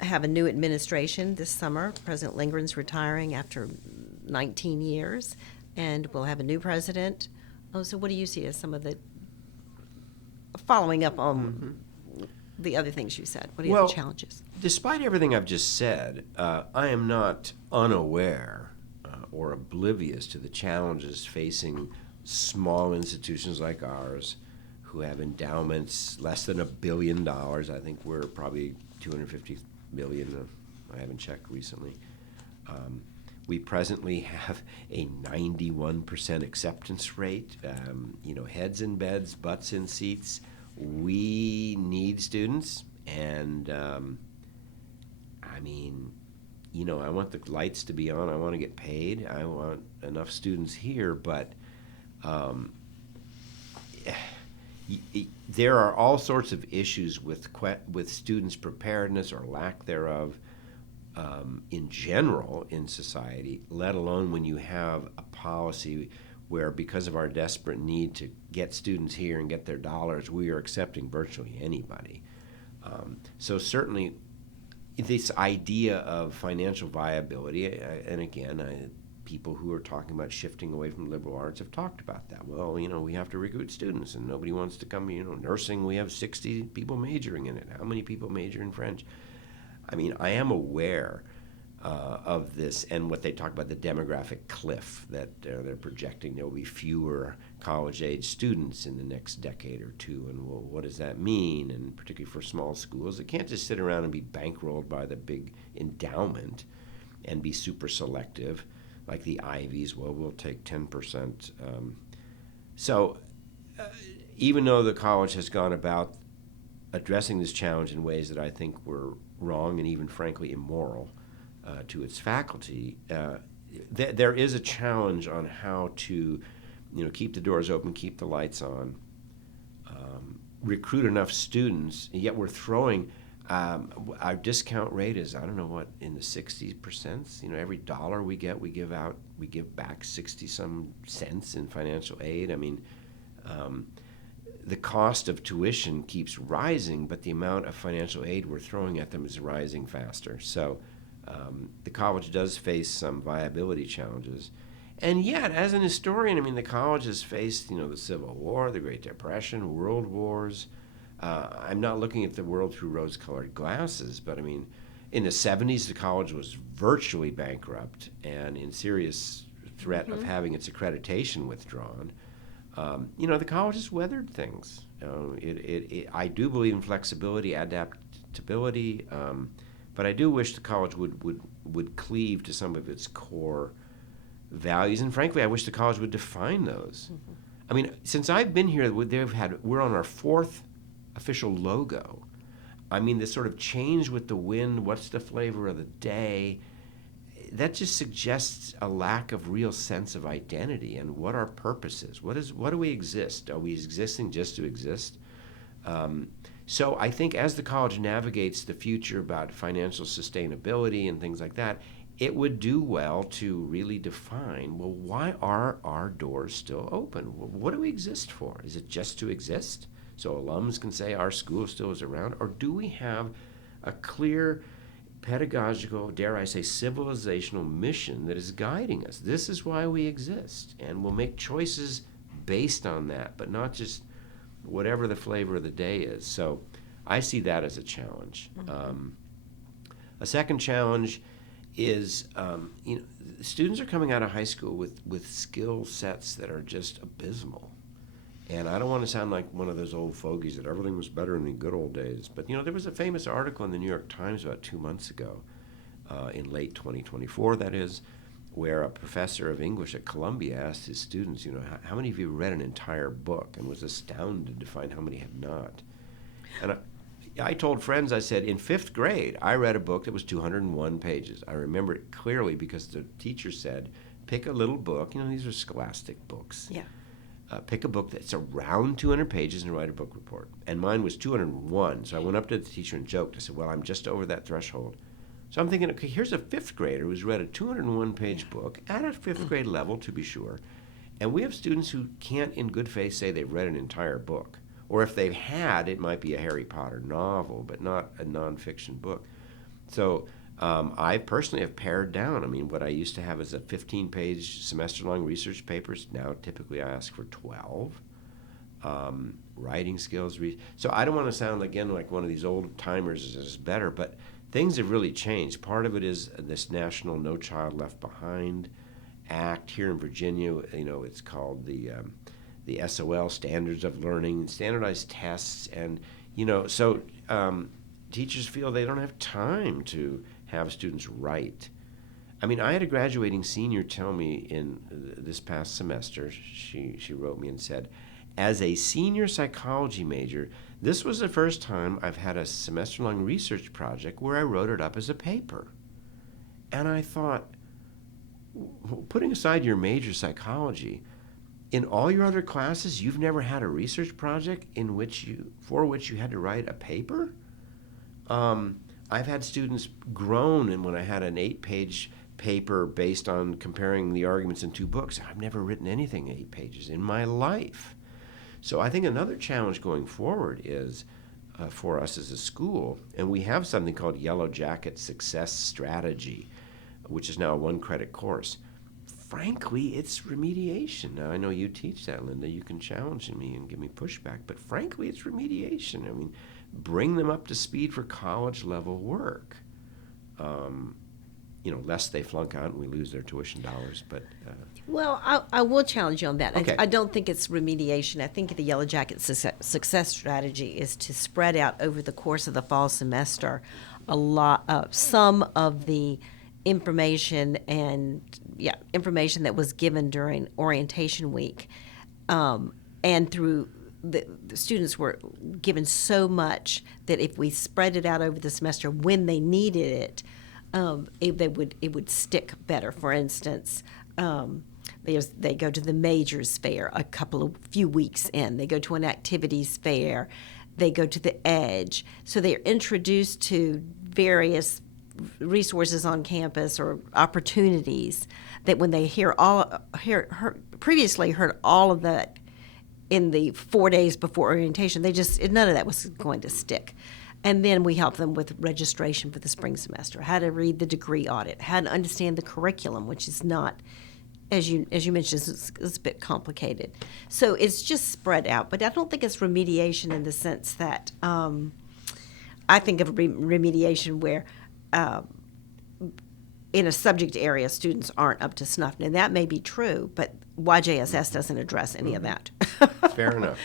have a new administration this summer. President Lindgren's retiring after 19 years, and we'll have a new president. So what do you see as some of the, following up on the other things you said, what are the challenges? Despite everything I've just said, I am not unaware or oblivious to the challenges facing small institutions like ours who have endowments less than $1 billion. I think we're probably $250 million. I haven't checked recently. We presently have a 91% acceptance rate. Heads in beds, butts in seats. We need students, and I want the lights to be on. I want to get paid. I want enough students here, but there are all sorts of issues with students' preparedness or lack thereof in general in society, let alone when you have a policy where, because of our desperate need to get students here and get their dollars, we are accepting virtually anybody. So certainly this idea of financial viability, and again, people who are talking about shifting away from liberal arts have talked about that. Well, we have to recruit students, and nobody wants to come. Nursing, we have 60 people majoring in it. How many people major in French? I am aware of this and what they talk about, the demographic cliff that they're projecting. There will be fewer college-age students in the next decade or two, and well, what does that mean? And particularly for small schools, they can't just sit around and be bankrolled by the big endowment and be super selective, like the Ivies. Well, we'll take 10%. Even though the college has gone about addressing this challenge in ways that I think were wrong and even frankly immoral to its faculty, there is a challenge on how to keep the doors open, keep the lights on, recruit enough students, and yet we're throwing our discount rate is, I don't know what, in the 60%. Every dollar we get, we give back 60-some cents in financial aid. The cost of tuition keeps rising, but the amount of financial aid we're throwing at them is rising faster. So the college does face some viability challenges. And yet, as an historian, the college has faced, the Civil War, the Great Depression, world wars. I'm not looking at the world through rose-colored glasses, but I mean, in the 70s, the college was virtually bankrupt and in serious threat of having its accreditation withdrawn. The college has weathered things. I do believe in flexibility, adaptability, but I do wish the college would cleave to some of its core values, and frankly, I wish the college would define those. I mean, since I've been here, we're on our 4th official logo. I mean, this sort of change with the wind, what's the flavor of the day, that just suggests a lack of real sense of identity and what our purpose is. What do we exist? Are we existing just to exist? So I think as the college navigates the future about financial sustainability and things like that, it would do well to really define, well, why are our doors still open? What do we exist for? Is it just to exist so alums can say our school still is around? Or do we have a clear pedagogical, dare I say, civilizational mission that is guiding us? This is why we exist, and we'll make choices based on that, but not just whatever the flavor of the day is. So I see that as a challenge. A second challenge is, students are coming out of high school with skill sets that are just abysmal. And I don't want to sound like one of those old fogies that everything was better in the good old days. But, there was a famous article in the New York Times about 2 months ago, in late 2024, that is, where a professor of English at Columbia asked his students, how many of you read an entire book, and was astounded to find how many had not. And I told friends, I said, in 5th grade, I read a book that was 201 pages. I remember it clearly because the teacher said, pick a little book. These are scholastic books. Yeah. Pick a book that's around 200 pages and write a book report. And mine was 201. So I went up to the teacher and joked. I said, well, I'm just over that threshold. So I'm thinking, okay, here's a 5th grader who's read a 201-page book at a 5th grade level, to be sure. And we have students who can't in good faith say they've read an entire book. Or if they've had, it might be a Harry Potter novel, but not a nonfiction book. So I personally have pared down. I mean, what I used to have is a 15-page semester-long research papers. Now, typically, I ask for 12. Writing skills. So I don't want to sound, again, like one of these old timers is better, but things have really changed. Part of it is this national No Child Left Behind Act here in Virginia. It's called the SOL, Standards of Learning, standardized tests. And, so teachers feel they don't have time to have students write. I mean, I had a graduating senior tell me in this past semester, she wrote me and said, as a senior psychology major, this was the first time I've had a semester-long research project where I wrote it up as a paper. And I thought, putting aside your major psychology, in all your other classes, you've never had a research project for which you had to write a paper? I've had students groan, and when I had an 8-page paper based on comparing the arguments in 2 books, I've never written anything 8 pages in my life. So I think another challenge going forward is for us as a school, and we have something called Yellow Jacket Success Strategy, which is now a 1-credit course. Frankly, it's remediation. Now, I know you teach that, Lynda. You can challenge me and give me pushback, but frankly, it's remediation. I mean, bring them up to speed for college-level work. Lest they flunk out and we lose their tuition dollars. But well, I will challenge you on that. Okay. I don't think it's remediation. I think the Yellow Jacket success strategy is to spread out over the course of the fall semester some of the information that was given during orientation week, and through the students were given so much that if we spread it out over the semester when they needed it, it would stick better. For instance, they go to the majors fair few weeks in. They go to an activities fair. They go to the Edge. So they're introduced to various resources on campus or opportunities that when they previously heard all of that in the 4 days before orientation, none of that was going to stick. And then we help them with registration for the spring semester, how to read the degree audit, how to understand the curriculum, which is not as you mentioned, it's a bit complicated. So it's just spread out, but I don't think it's remediation in the sense that I think of remediation where in a subject area students aren't up to snuff. Now that may be true, but YJSS doesn't address any of that. Fair enough.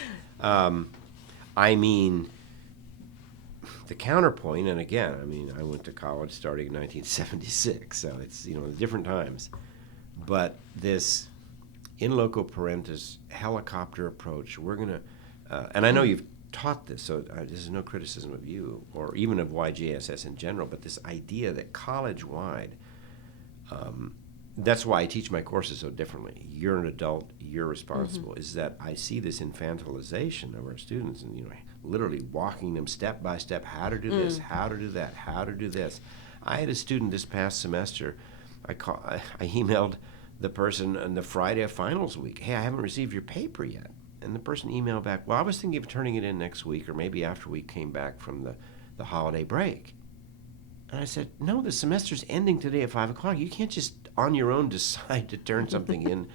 I mean, the counterpoint, and again, I mean, I went to college starting in 1976, so it's, different times. But this in loco parentis helicopter approach, we're going to, and I know you've taught this, so this is no criticism of you or even of YJSS in general, but this idea that college-wide, that's why I teach my courses so differently. You're an adult, you're responsible, is that I see this infantilization of our students and, literally walking them step by step, how to do this, how to do that, how to do this. I had a student this past semester, I emailed the person on the Friday of finals week, hey, I haven't received your paper yet. And the person emailed back, well, I was thinking of turning it in next week or maybe after we came back from the holiday break. And I said, no, the semester's ending today at 5 o'clock. You can't just on your own decide to turn something in.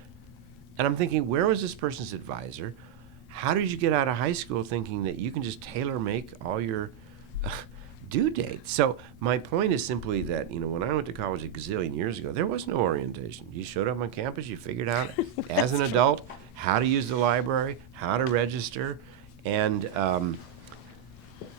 And I'm thinking, where was this person's advisor? How did you get out of high school thinking that you can just tailor-make all your due dates? So my point is simply that, when I went to college a gazillion years ago, there was no orientation. You showed up on campus, you figured out as an adult how to use the library, how to register. And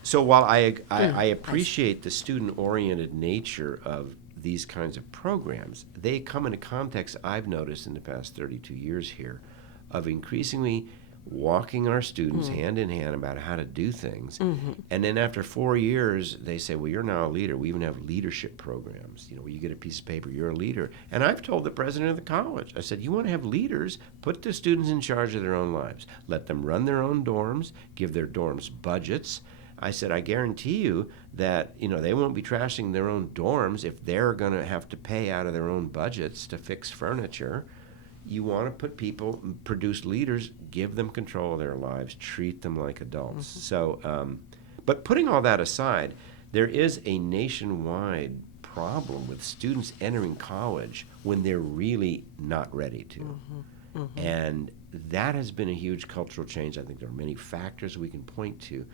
so while I appreciate the student-oriented nature of these kinds of programs, they come in a context I've noticed in the past 32 years here of increasingly walking our students hand in hand about how to do things. And then after 4 years, they say, well, you're now a leader. We even have leadership programs, where you get a piece of paper, you're a leader. And I've told the president of the college, I said, you want to have leaders? Put the students in charge of their own lives. Let them run their own dorms, give their dorms budgets. I said, I guarantee you that, they won't be trashing their own dorms if they're going to have to pay out of their own budgets to fix furniture. You want to put people, produce leaders, give them control of their lives, treat them like adults. So, but putting all that aside, there is a nationwide problem with students entering college when they're really not ready to. And that has been a huge cultural change. I think there are many factors we can point to.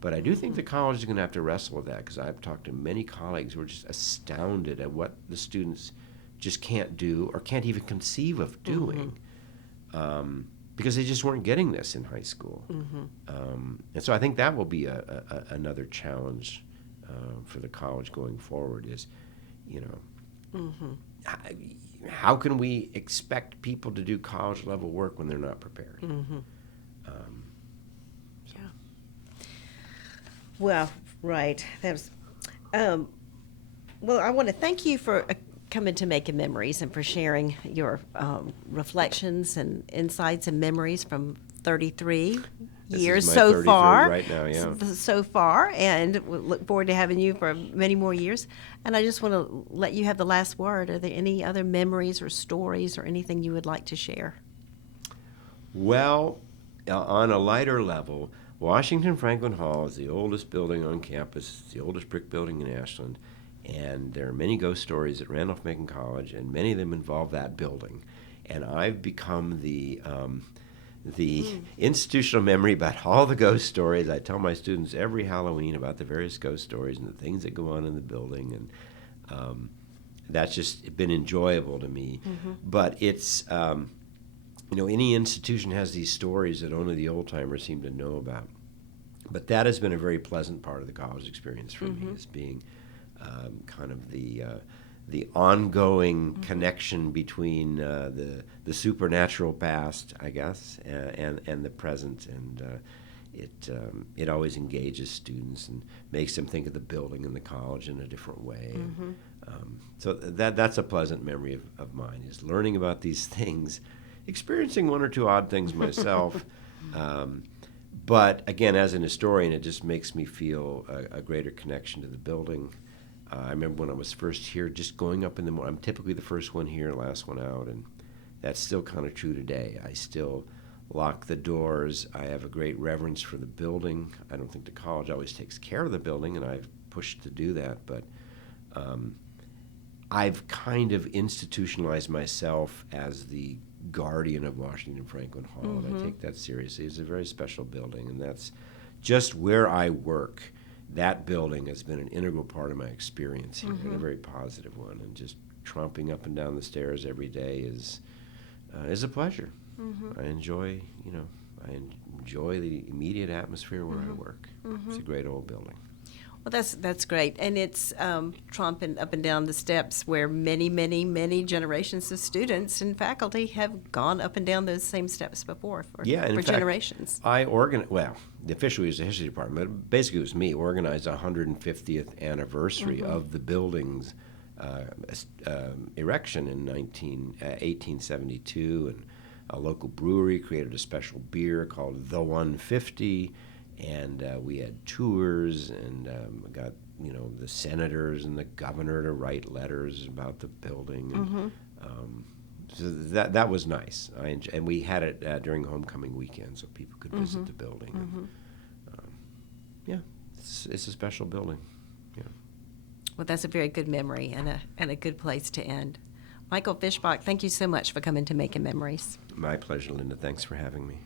But I do think the college is going to have to wrestle with that because I've talked to many colleagues who are just astounded at what the students just can't do or can't even conceive of doing because they just weren't getting this in high school. And so I think that will be another challenge for the college going forward is, how can we expect people to do college-level work when they're not prepared? Well, right. That's well, I want to thank you for coming to Macon Memories and for sharing your reflections and insights and memories from 33 years so far. Right now, yeah. So far, and we look forward to having you for many more years. And I just want to let you have the last word. Are there any other memories or stories or anything you would like to share? Well, on a lighter level, Washington Franklin Hall is the oldest building on campus. It's the oldest brick building in Ashland, and there are many ghost stories at Randolph-Macon College, and many of them involve that building. And I've become the institutional memory about all the ghost stories. I tell my students every Halloween about the various ghost stories and the things that go on in the building, and that's just been enjoyable to me. But it's any institution has these stories that only the old-timers seem to know about. But that has been a very pleasant part of the college experience for me, is being kind of the ongoing connection between the supernatural past, I guess, and the present. And it always engages students and makes them think of the building and the college in a different way. So that's a pleasant memory of mine, is learning about these things, experiencing one or two odd things myself. But again, as an historian, it just makes me feel a greater connection to the building. I remember when I was first here, just going up in the morning. I'm typically the first one here, last one out, and that's still kind of true today. I still lock the doors. I have a great reverence for the building. I don't think the college always takes care of the building, and I've pushed to do that, but I've kind of institutionalized myself as the guardian of Washington Franklin Hall, and I take that seriously. It's a very special building, and that's just where I work. That building has been an integral part of my experience here, and a very positive one. And just tromping up and down the stairs every day is a pleasure. I enjoy, I enjoy the immediate atmosphere where I work. It's a great old building. Well, that's great, and it's tromping up and down the steps where many, many, many generations of students and faculty have gone up and down those same steps before for generations. The officially was the history department, but basically it was me, organized the 150th anniversary of the building's erection in 1872, and a local brewery created a special beer called the 150. And we had tours, and got the senators and the governor to write letters about the building. And, so that was nice. And we had it during homecoming weekend, so people could visit the building. And, it's a special building. Yeah. Well, that's a very good memory and a good place to end. Michael Fischbach, thank you so much for coming to Making Memories. My pleasure, Lynda. Thanks for having me.